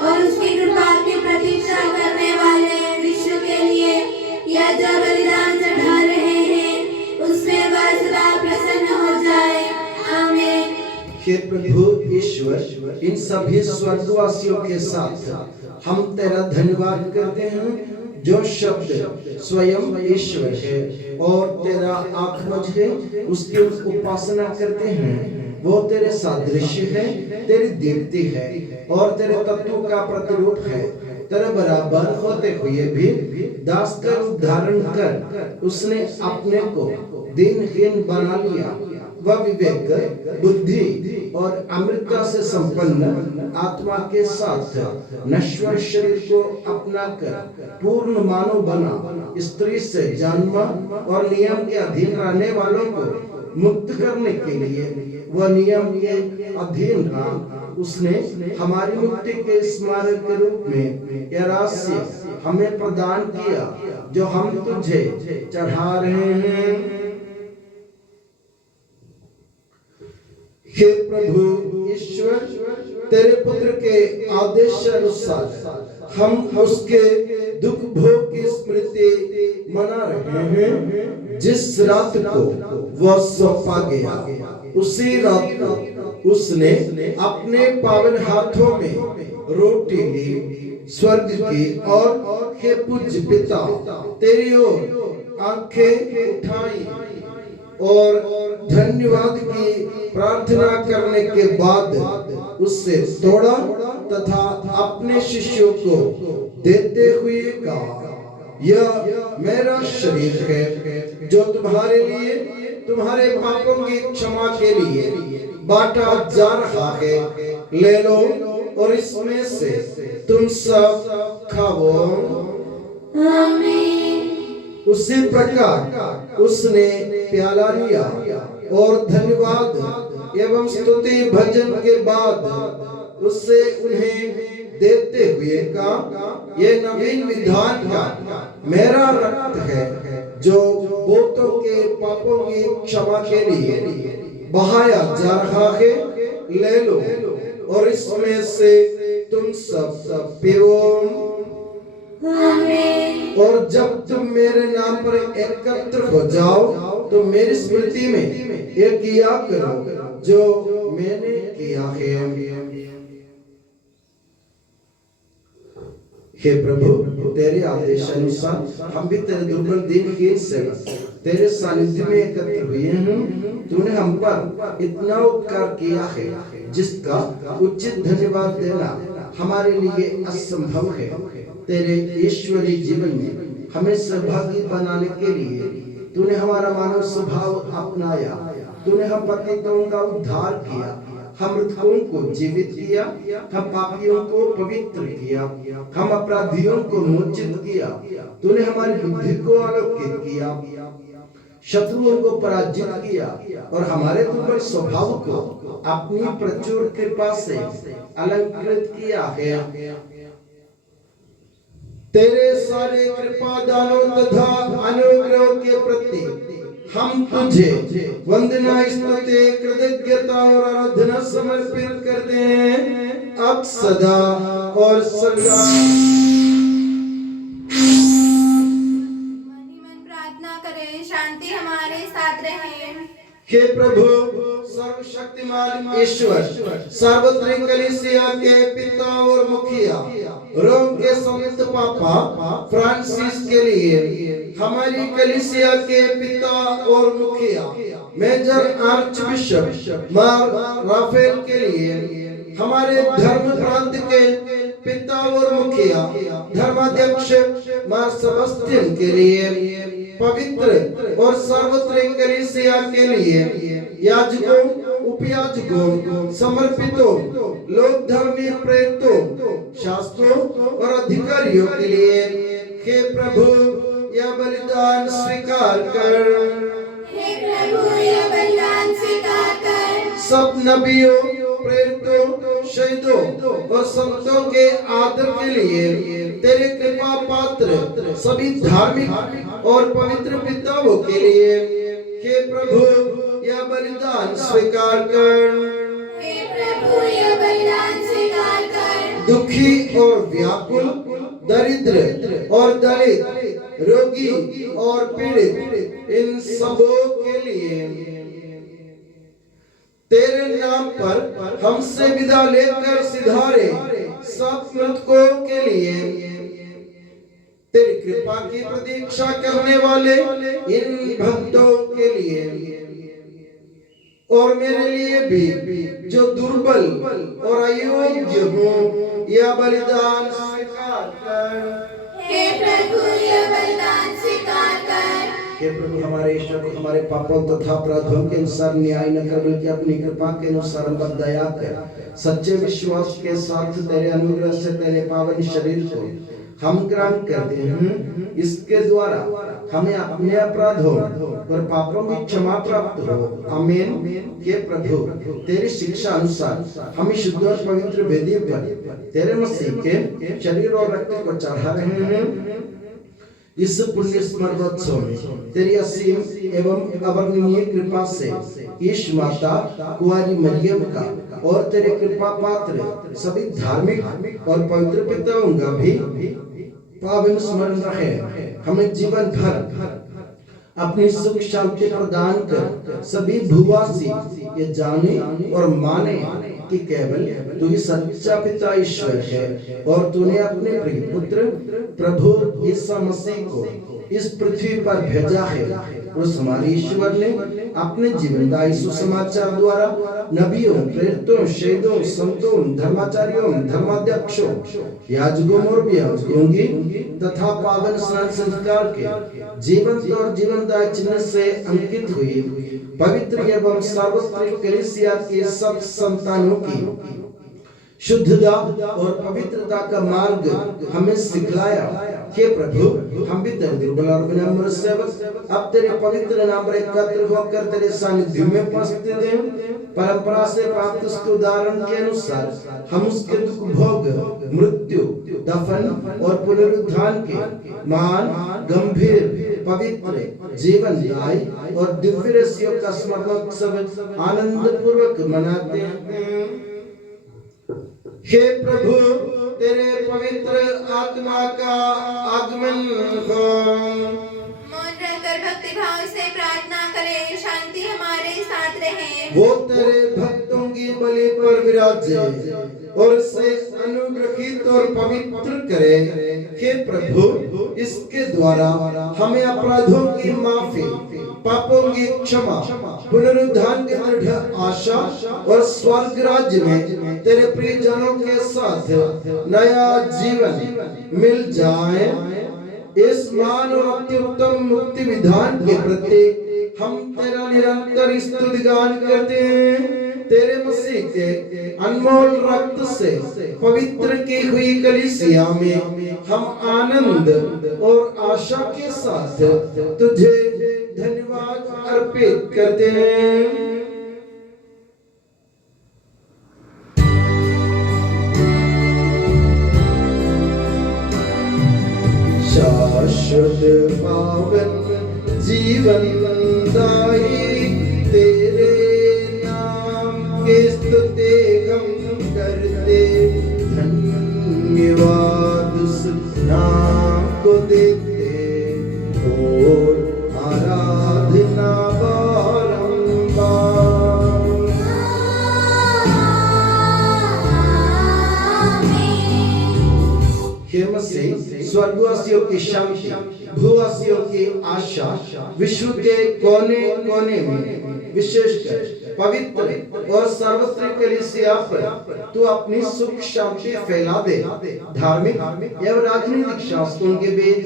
और उसकी कृपा की प्रतीक्षा करने वाले विश्व के लिए यह जो बलिदान चढ़ा रहे हैं उसमें वह सदा प्रसन्न हो जाए। आमीन। हे प्रभु ईश्वर, इन सभी स्वर्गवासियों के साथ हम तेरा धन्यवाद करते हैं जो शब्द स्वयं ईश्वर है और तेरा आत्मज है, उसकी उपासना करते हैं। वो तेरे सादृश्य है, तेरी दीप्ति है और तेरे तत्व का प्रतिरूप है। तेरे बराबर होते हुए भी दास का रूप धारण कर उसने अपने को दीनहीन बना लिया। वह विवेक, बुद्धि और अमृतता से संपन्न आत्मा के साथ नश्वर शरीर को अपना कर पूर्ण मानव बना। स्त्री से जन्मा और नियम के अधीन रहने वालों को मुक्त करने के लिए वह नियम के अधीन रहा। उसने हमारी मुक्ति के स्मारक के रूप में यह रहस्य हमें प्रदान किया जो हम तुझे चढ़ा रहे हैं। हे प्रभु ईश्वर, तेरे पुत्र के आदेश अनुसार हम उसके दुख भोग की स्मृति मना रहे हैं। जिस रात को वह सौंपा गया, उसी रात को उसने अपने पावन हाथों में रोटी ली, स्वर्ग की और हे पूज्य पिता तेरी ओर आंखें उठाई और धन्यवाद की प्रार्थना करने के बाद उससे तोड़ा तथा अपने शिष्यों को देते हुए कहा, यह मेरा शरीर है जो तुम्हारे लिए, तुम्हारे पापों की क्षमा के लिए बांटा जा रहा है। ले लो और इसमें से तुम सब खाओ। आमीन। उसी प्रकार उसने प्याला लिया और धन्यवाद एवं स्तुति भजन के बाद उससे उन्हें देते हुए कहा, ये नवीन विधान का मेरा रक्त है जो बहुतों के पापों की क्षमा के लिए बहाया जा रहा है, ले लो और इसमें से तुम सब पियो। आमीन। और जब तुम मेरे नाम पर एकत्र हो जाओ तो मेरी स्मृति में ये किया करो जो मैंने किया है। हे प्रभु, तेरे आदेश अनुसार हम भी तेरे दुर्बल दीनहीन सेवक तेरे सानिध्य में एकत्र हुए हैं। तूने हम पर इतना उपकार किया है जिसका उचित धन्यवाद देना हमारे लिए असंभव है। तेरे ईश्वरीय जीवन में हमें सहभागी बनाने के लिए तूने हमारा मानव स्वभाव अपनाया। तूने हम पतितों का उद्धार किया, हम मृतकों को जीवित किया, हम पापियों को पवित्र किया, हम अपराधियों को मोचित किया। तूने हमारी बुद्धि को आलोकित किया, शत्रुओं को पराजित किया और हमारे दुर्बल स्वभाव को अपनी प्रचुर कृपा से अलंकृत किया है। तेरे सारे कृपा दानों तथा अनुग्रह के प्रति हम तुझे वंदना, स्तुति, कृतज्ञता और आराधना समर्पित करते हैं अब सदा और सदा। मन प्रार्थना करें, शांति हमारे साथ रहे। हे प्रभु, सर्वशक्तिमान ईश्वर, सार्वत्रिक कलीसिया के पिता और मुखिया रोम के संत पापा फ्रांसिस के लिए, हमारी कलीसिया के पिता और मुखिया मेजर आर्च बिशप मार राफेल के लिए, हमारे धर्म प्रांत के पिता और मुखिया धर्माध्यक्ष मार सेबेस्टियन के लिए, पवित्र और सार्वत्रिक कलीसिया के लिए याजकों, उपयाजकों, समर्पितों, लोक धर्मी प्रेरितों, शास्त्रों और अधिकारियों के लिए, हे प्रभु यह बलिदान स्वीकार कर। हे प्रभु, यह बलिदान स्वीकार कर। सब नबियों, प्रेरितों, शहीदों और संतों के आदर के लिए तेरे कृपा पात्र सभी धार्मिक और पवित्र पिताओं के लिए, हे प्रभु यह बलिदान स्वीकार कर। हे प्रभु, यह बलिदान स्वीकार कर। दुखी और व्याकुल, दरिद्र और दलित, रोगी और पीड़ित, इन सबों के लिए तेरे नाम पर हमसे विदा लेकर सिधारे सब मृतकों के लिए, तेरी कृपा की प्रतीक्षा करने वाले इन भक्तों के लिए और मेरे लिए भी जो दुर्बल और अयोग्य हो, यह बलिदान स्वीकार कर। हे प्रभु, यह बलिदान स्वीकार कर। हे प्रभु, हमारे ईश्वर को हमारे पापों तथा अपराधों के अनुसार न्याय न कर, बल्कि अपनी कृपा के अनुसार हम पर दया कर। सच्चे विश्वास के साथ तेरे अनुग्रह से तेरे पावन शरीर को हम ग्रहण करते हैं। इसके द्वारा हमें अपने अपराधों और पापों की क्षमा प्राप्त हो। आमीन। हे प्रभु, तेरी शिक्षा अनुसार हम शुद्ध और पवित्र वेदी पर तेरे मसीह के शरीर और रक्त को चढ़ा रहे हैं। इस पुण्य स्मरणोत्सव में तेरी असीम एवं अवर्णनीय कृपा से ईश माता कुंवारी मरियम का और तेरे कृपा पात्र सभी धार्मिक और पवित्र पिताओं का भी पावन स्मरण रहे। हमें जीवन भर अपनी सुख शांति प्रदान कर सभी भूवासी ये जाने और माने कि केवल तू ही सच्चा पिता ईश्वर है और तूने अपने प्रिय पुत्र प्रभु यीशु मसीह को इस पृथ्वी पर भेजा है। उस हमारे ईश्वर ने अपने जीवनदायी सुसमाचार द्वारा नबियों, प्रेरितों, शहीदों, संतों, धर्माचार्यों, धर्माध्यक्षों, याजकों और याजकों तथा पावन स्नान संस्कार के जीवंत और जीवनदायी चिन्ह से अंकित हुई पवित्र एवं सार्वत्रिक कलीसिया के सब संतानों की शुद्धता और पवित्रता का मार्ग हमें सिखलाया। हे प्रभु, हम भी तेरे दुर्बल और विनम्र सेवक अब तेरे पवित्र नाम पर एकत्र होकर तेरे सानिध्य में उपस्थित हैं। परंपरा से प्राप्त उसके उदाहरण के अनुसार हम उसके दुख भोग, मृत्यु, दफन और पुनरुत्थान के मान, गंभीर, पवित्र, जीवनदायी और दिव्य रहस्यों का स्मरणोत्सव आनंद पूर्वक मनाते हैं। हे प्रभु, तेरे पवित्र आत्मा का आगमन हो। मौन रहकर भक्ति भाव से प्रार्थना करें, शांति हमारे साथ रहे। वो तेरे भक्तों की बलि पर विराजे और उसे अनुग्रहित और पवित्र करे। हे प्रभु, इसके द्वारा हमें अपराधों की माफी, पापों की क्षमा, पुनरुद्धान की दृढ़ आशा और स्वर्ग राज्य में तेरे प्रियजनों के साथ नया जीवन मिल जाए। इस महान और अत्युत्तम मुक्ति विधान के प्रति हम तेरा निरंतर स्तुतिगान करते हैं। तेरे मसीह के अनमोल रक्त से पवित्र की हुई कलीसिया में हम आनंद और आशा के साथ तुझे धन्यवाद अर्पित करते हैं। शाश्वत पावन जीवन दाई तेरे नाम की स्तुति हम करते, धन्यवाद उस नाम को देते और आराधना बारंबार। हे मसीह, स्वर्गवासियों की शांति, भूवासियों की आशा, विश्व के कोने कोने में विशेषकर पवित्र और सार्वत्रिक कलीसिया पर तू अपनी सुख शांति फैला दे। धार्मिक एवं राजनीतिक शासकों के बीच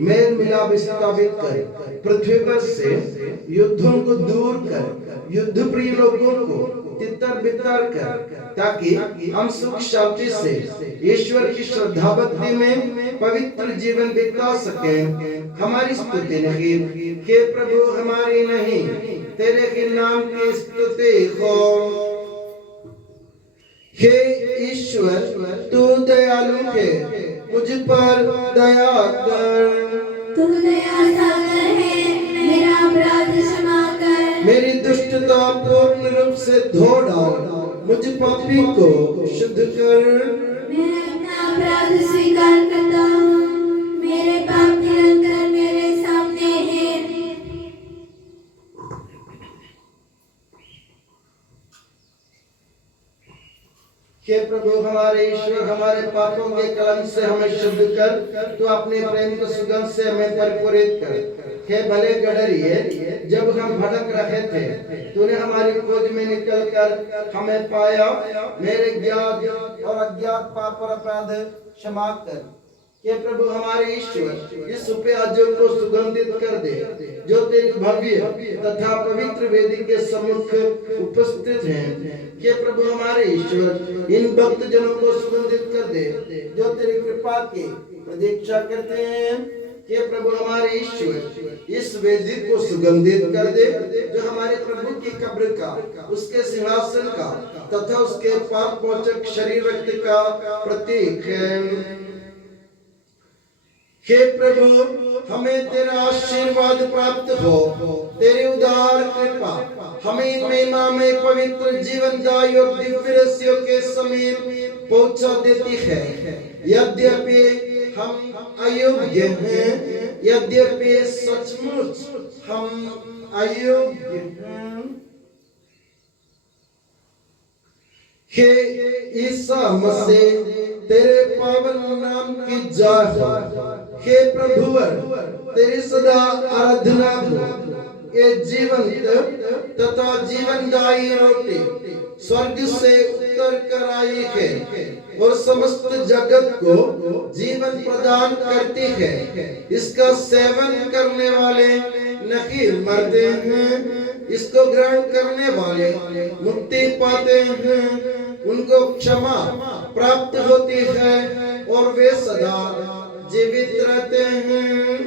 मेल मिलाप स्थापित कर, पृथ्वी पर से युद्धों को दूर कर, युद्ध प्रिय लोगों को तितर बितर कर, ताकि हम सुख शांति से ईश्वर की श्रद्धा भक्ति में पवित्र जीवन बिता सकें। हमारी स्तुति नहीं, हे प्रभु, हमारी नहीं, तेरे के नाम की स्तुति हो। हे ईश्वर, तू दयालु है, मुझ पर दया कर। तू दया सागर है, मेरा अपराध क्षमा कर। मेरी दुष्टता पूर्ण रूप से धो डाल, मुझ पापी को शुद्ध कर। मैं अपना अपराध स्वीकार करता हूँ, मेरे पाप निरंतर मेरे सामने हैं। हे प्रभु, हमारे ईश्वर, हमारे पापों के कलंक से हमें शुद्ध कर, तू अपने प्रेम के सुगंध से हमें परिपूरित कर। हे भले गडरिए, जब हम भटक रहे थे, तूने हमारी खोज में निकलकर हमें पाया। मेरे ज्ञात और अज्ञात पाप और अपराध क्षमा कर। हे प्रभु, हमारे ईश्वर, इस उपयाजों को सुगंधित कर दे जो तेरे भव्य तथा पवित्र वेदी के सम्मुख उपस्थित हैं। हे प्रभु, हमारे ईश्वर, इन भक्त जनों को सुगंधित कर दे जो तेरी कृपा की प्रतीक्षा करते हैं। हे प्रभु, हमारे ईश्वर, इस वेदी को सुगंधित कर दे जो हमारे प्रभु की कब्र का, उसके सिंहासन का तथा उसके पाप मोचक शरीर रक्त का प्रतीक है। हे प्रभु, हमें तेरा आशीर्वाद प्राप्त हो। तेरी उदार कृपा हमें महिमा में पवित्र जीवनदायी और दिव्य रहस्यों के समीप पहुंचा देती है। यद्यपि हम अयोग्य हैं, यद्यपि सचमुच हम अयोग्य हैं, हे ईसा मसीह, तेरे पावन नाम की जय हो। हे प्रभुवर, तेरी सदा आराधना हो। ये जीवंत तथा जीवनदायी रोटी स्वर्ग से उतर कर आई है और समस्त जगत को जीवन प्रदान करती है। इसका सेवन करने वाले नहीं मरते हैं, इसको ग्रहण करने वाले मुक्ति पाते हैं। उनको क्षमा प्राप्त होती है और वे सदा जीवित रहते हैं।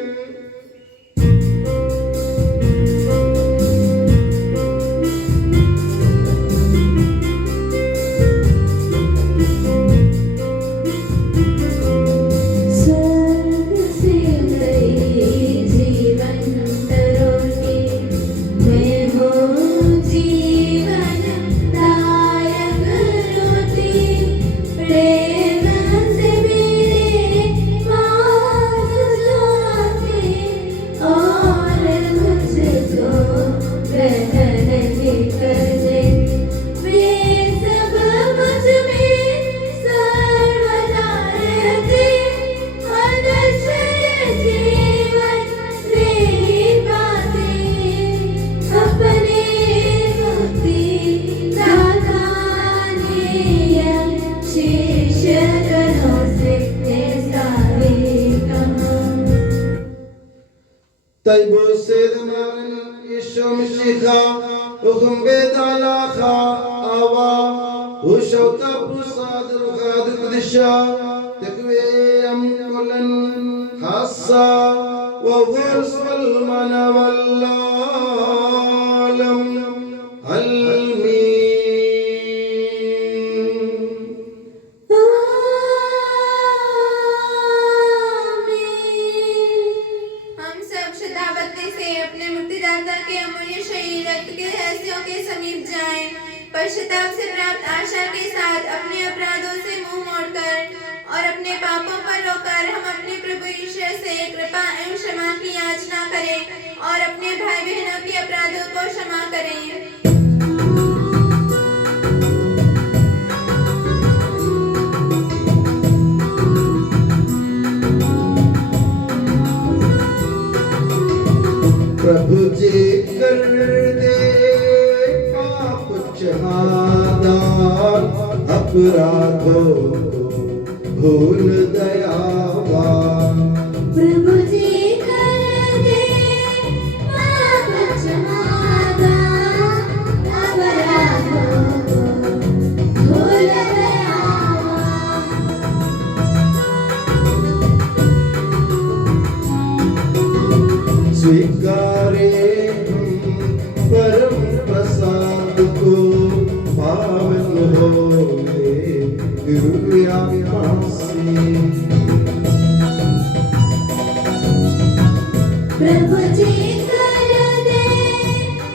पश्चाताप से प्राप्त आशा के साथ अपने अपराधों से मुंह मोड़कर और अपने पापों पर रोकर हम अपने प्रभु ईश्वर से कृपा एवं क्षमा की याचना करें और अपने भाई बहनों के अपराधों को क्षमा करें। प्रभु जी कर दे पाप क्षमादान अपराधों भूल दयावान। प्रभु जी कर दे पाप क्षमादान अपराधों भूल दयावान। स्वीकारे परम प्रसाद को पावन होवे दिव्य आत्मा से। प्रभु जी कर दे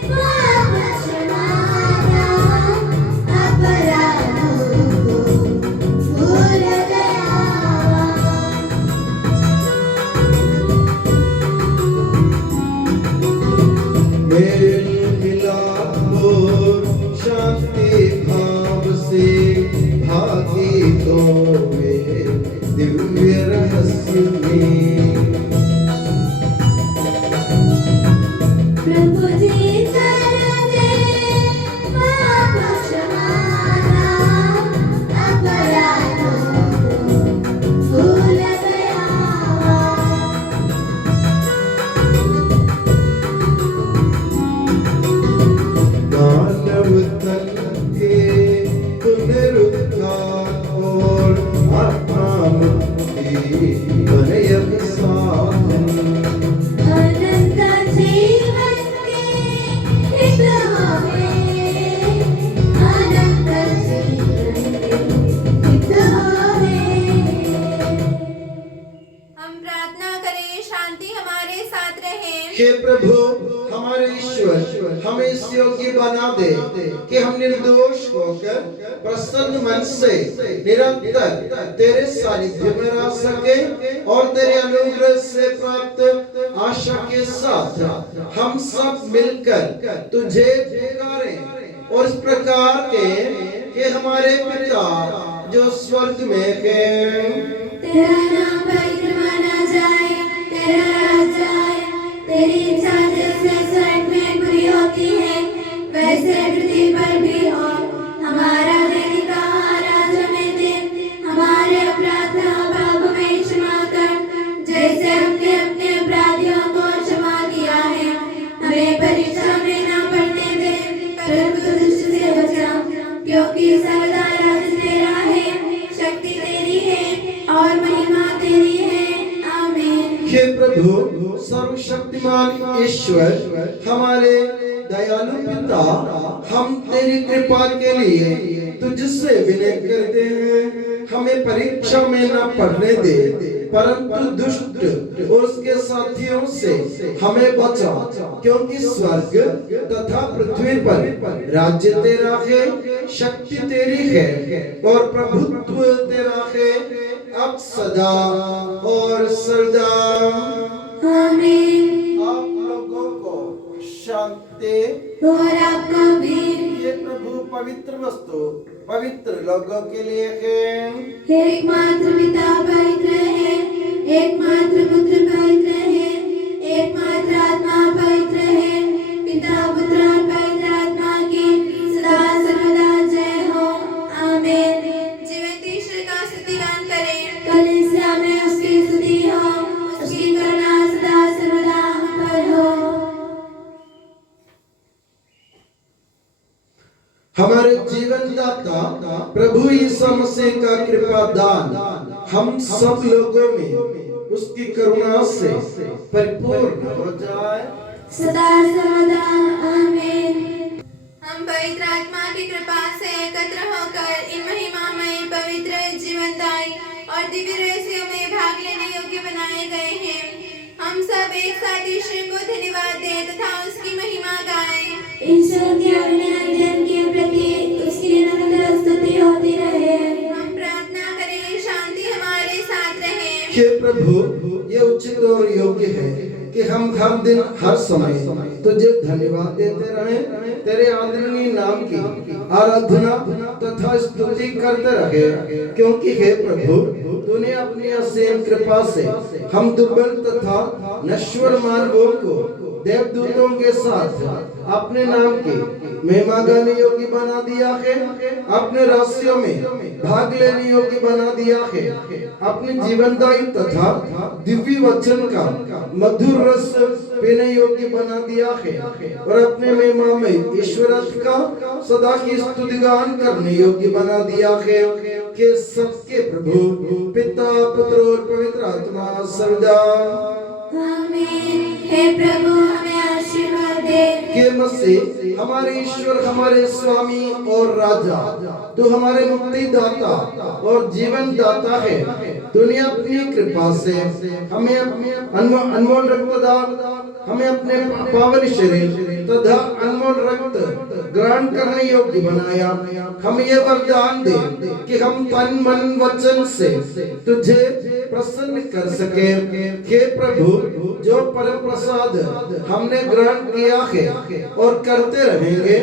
पाप क्षमादान अपराधों भूल दयावान। मेल मिलाप हो शांति भाव से भागी तो वे दिव्य रहस्य में। प्रभु जी कर दे पाप क्षमादान अपराधों भूल दयावान। मानव तन के पुनरुद्धार और आत्मा मुक्ति बने साधन। अनंत जीवन के हित होवे, अनंत जीवन के हित होवे। हम प्रार्थना करें शांति हमारे साथ रहे। हे प्रभु हमारे ईश्वर हमें इस योग्य बना दे कि हम निर्दोष होकर प्रसन्न मन से निरंतर तेरे सानिध्य में रह सके और तेरे अनुग्रह से प्राप्त आशा के साथ हम सब मिलकर तुझे पुकारें और इस प्रकार के कि हमारे पिता जो स्वर्ग में है, तेरा नाम पवित्र माना जाए, तेरा राज्य आए, तेरी इच्छा जैसे स्वर्ग में पूरी होती है वैसे पृथ्वी पर भी हो। हमारा दैनिक आहार आज हमें दे, हमारे अपराध पाप में क्षमा कर जैसे हमने अपने अपराधियों को क्षमा किया है। हमें परीक्षा में ना पड़ने दे परंतु दुष्ट से बचा, क्योंकि सर्वदा हे प्रभु सर्वशक्तिमान ईश्वर हमारे दयालु पिता, हम तेरी कृपा के लिए तुझसे विनय करते हैं। हमें परीक्षा में न पढ़ने दे, परंतु दुष्ट और उसके साथियों से हमें बचा, क्योंकि स्वर्ग तथा पृथ्वी पर राज्य तेरा है, शक्ति तेरी है और प्रभुत्व तेरा है, अब सदा और सदा। आमीन। आप लोगों को शांति और आपको भी। ये प्रभु पवित्र वस्तु पवित्र लोगों के लिए है। एकमात्र पिता पवित्र है, एकमात्र पुत्र पवित्र है, एकमात्र आत्मा पवित्र है। पिता पुत्र और पवित्र आत्मा की सदा सर्वदा जय हो। आमीन। जीवंत ईश्वर का स्तुतिगान करें। कलीसिया में उसकी स्तुति हो, उसकी करुणा सदा सर्वदा हम पर हो। हमारे जीवन दाता प्रभु यीशु मसीह का कृपा दान हम सब लोगों में उसकी करुणा से परिपूर्ण हो जाए सदा सर्वदा। आमीन। हम पवित्र आत्मा की कृपा से एकत्र होकर इन महिमामय पवित्र जीवनदायी और दिव्य रहस्यों में भाग लेने योग्य बनाए गए हैं। हम सब एक साथ ईश्वर को धन्यवाद दें तथा उसकी महिमा गाएं। ईश्वर के अनन्य जन के प्रति उसकी निरंतर स्तुति होती रहे। हम प्रार्थना करें, शांति हमारे साथ रहे। हे प्रभु, ये उचित और योग्य है कि हम हर दिन हर समय तुझे धन्यवाद देते रहें, तेरे आदरणीय नाम की आराधना तथा स्तुति करते रहे, क्योंकि हे प्रभु तूने अपनी असीम कृपा से हम दुर्बल तथा नश्वर मानवों को देवदूतों के साथ अपने नाम की महिमा गाने योग्य बना दिया है, अपने रहस्यों में भाग लेने योग्य बना दिया है, अपने जीवनदायी तथा दिव्य वचन का मधुर रस पीने योग्य बना दिया है और अपने महिमा में ईश्वरत्व का सदा की स्तुतिगान करने योग्य बना दिया है कि सबके प्रभु पिता पुत्र और पवित्र आत्मा सर्वदा। आमीन। हे प्रभु हमें आशीर्वाद दे। हे मसीह हमारे ईश्वर, हमारे स्वामी और राजा, तू हमारे मुक्ति दाता और जीवन दाता है। तूने अपनी कृपा से हमें अपने अनमोल रक्तदान, हमें अपने पावन शरीर तथा अनमोल रक्त ग्रहण करने योग्य बनाया। हम ये वरदान दे कि हम तन मन वचन से तुझे प्रसन्न कर सके। हे प्रभु, जो परम प्रसाद हमने ग्रहण किया है और करते रहेंगे,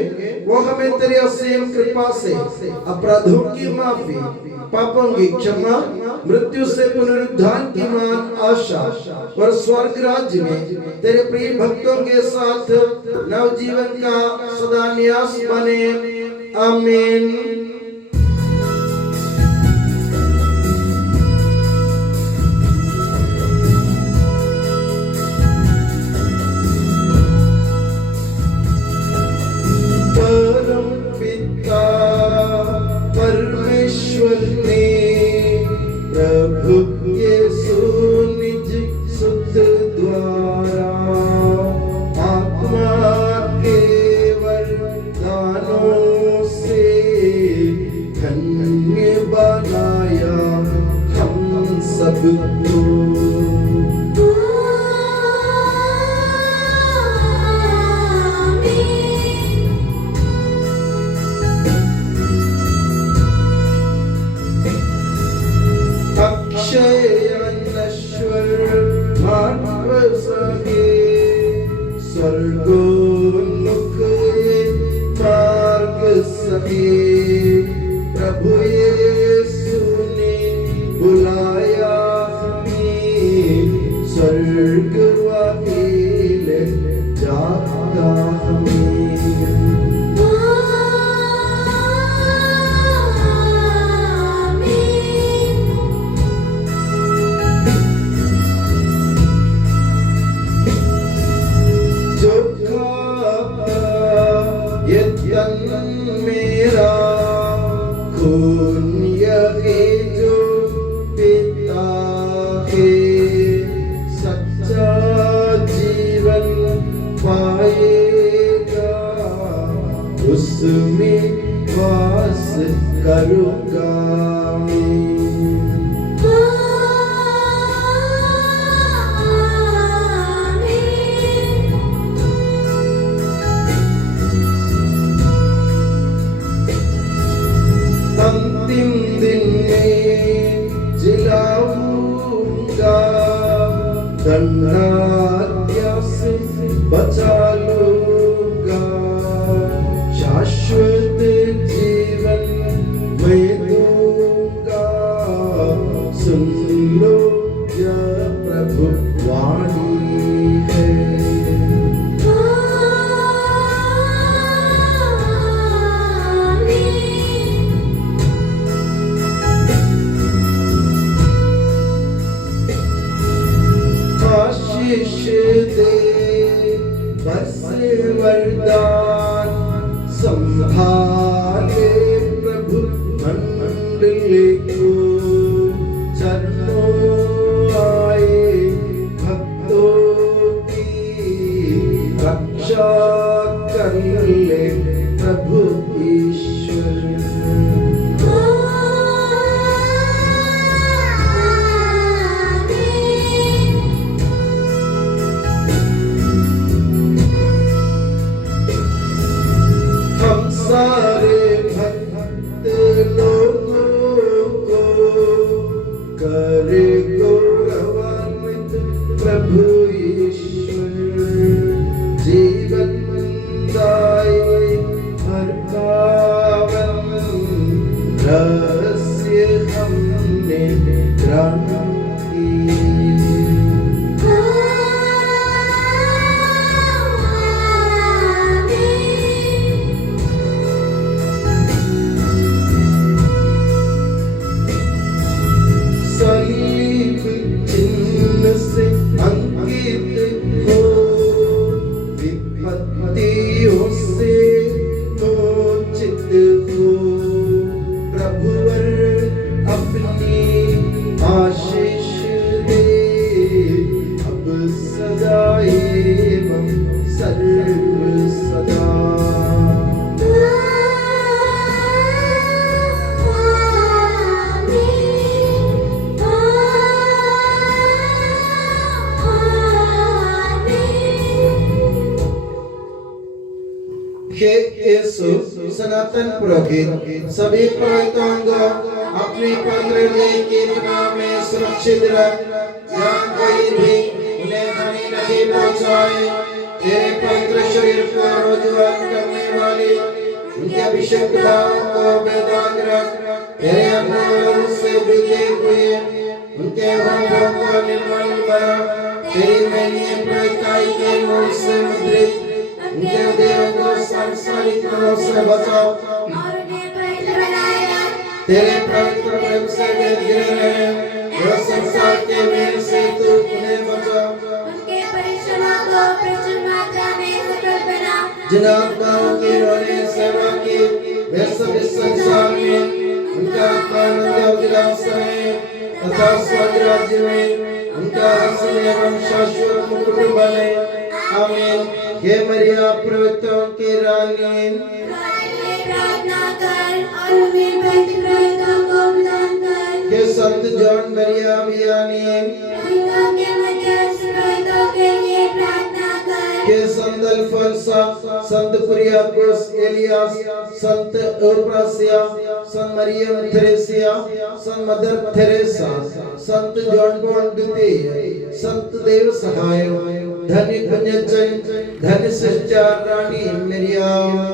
वो हमें तेरी असीम कृपा से अपराधों की माफी, पापों की क्षमा, मृत्यु से पुनरुद्धान की मान आशा और स्वर्ग राज्य में तेरे प्रिय भक्तों के साथ नवजीवन का सदा निवास बने। आमीन। परम पिता परमेश्वर ने प्रभु यीशु निज सुत द्वारा आत्मा के वरदानों से धन्य बनाया हम सबको। स्वर्गोन्मुख मार्ग सही प्रभु यीशु ने बुलाया हमें दंडाज्ञा से बचा लूंगा, शाश्वत जीवन मैं दूंगा। सुन लो यह प्रभु वाणी है। आशीष दे बरसे वरदान, संभाले प्रभु मंडली को। चरणों आए भक्तों की रक्षा कर ले प्रभु ईश्वर। सारे भक्त लोगों को करे गौरवान्वित प्रभु ईश्वर। जीवन दायी हर पावन रहस्य हमने ग्रहण किए। सलीब चिन्ह से अंकित हो, विपत्तियों से मोचित हो। प्रभुवर अपनी आशीष दे, अब सदा एवं सर्व सदा। हे यीशु सनातन पुरोहित, सभी पुरोहितों को अपने पवित्र देह के बना में सुरक्षित रख, जहाँ कोई भी उन्हें हानि नहीं पहुँचाए। तेरे पवित्र शरीर को रोजगार करने वाली उनके अभिषेक भावों को बेदाग रख। तेरे अनुग्रह से बीते हुए उनके भावों को निर्मल बना। तेरी मैंने प्रकाई के मूल से मुद्रित उनके देह को सांसारिक गुणों से बचाओ और उन्हें पवित्र बनाया। तेरे पवित्र प्रेम से वे घिरे रहे, जो संसार के मेल से तू उन्हें बचा। उनके परिश्रमों को प्रचुर मात्रा में सफल बना। जिन आत्माओं की उन्होंने सेवा की, वे सब इस संसार में उनका आनंद उल्लास रहे तथा स्वर्ग राज्य में उनका हसन एवं शाश्वत मुकुट बने। आमीन। हे मरिया प्रवक्ताओं की रानी, प्रार्थना कर और हमें पवित्र पुरोहितों को प्रदान कर। हे संत जॉन मरिया वियानी, पुरोहितों के मध्यस्थ पुरोहितों के लिए प्रार्थना कर। हे संत अल्फोंसा, संत कुरियाकोस एलियास, संत ओप्रासिया, संत मरियम थेरेसिया, संत मदर थेरेसा, संत जॉन पॉल द्वितीय, संत देव सहाय, धन्य पुण्यचन, धन्य सच्चा रानी मरियम।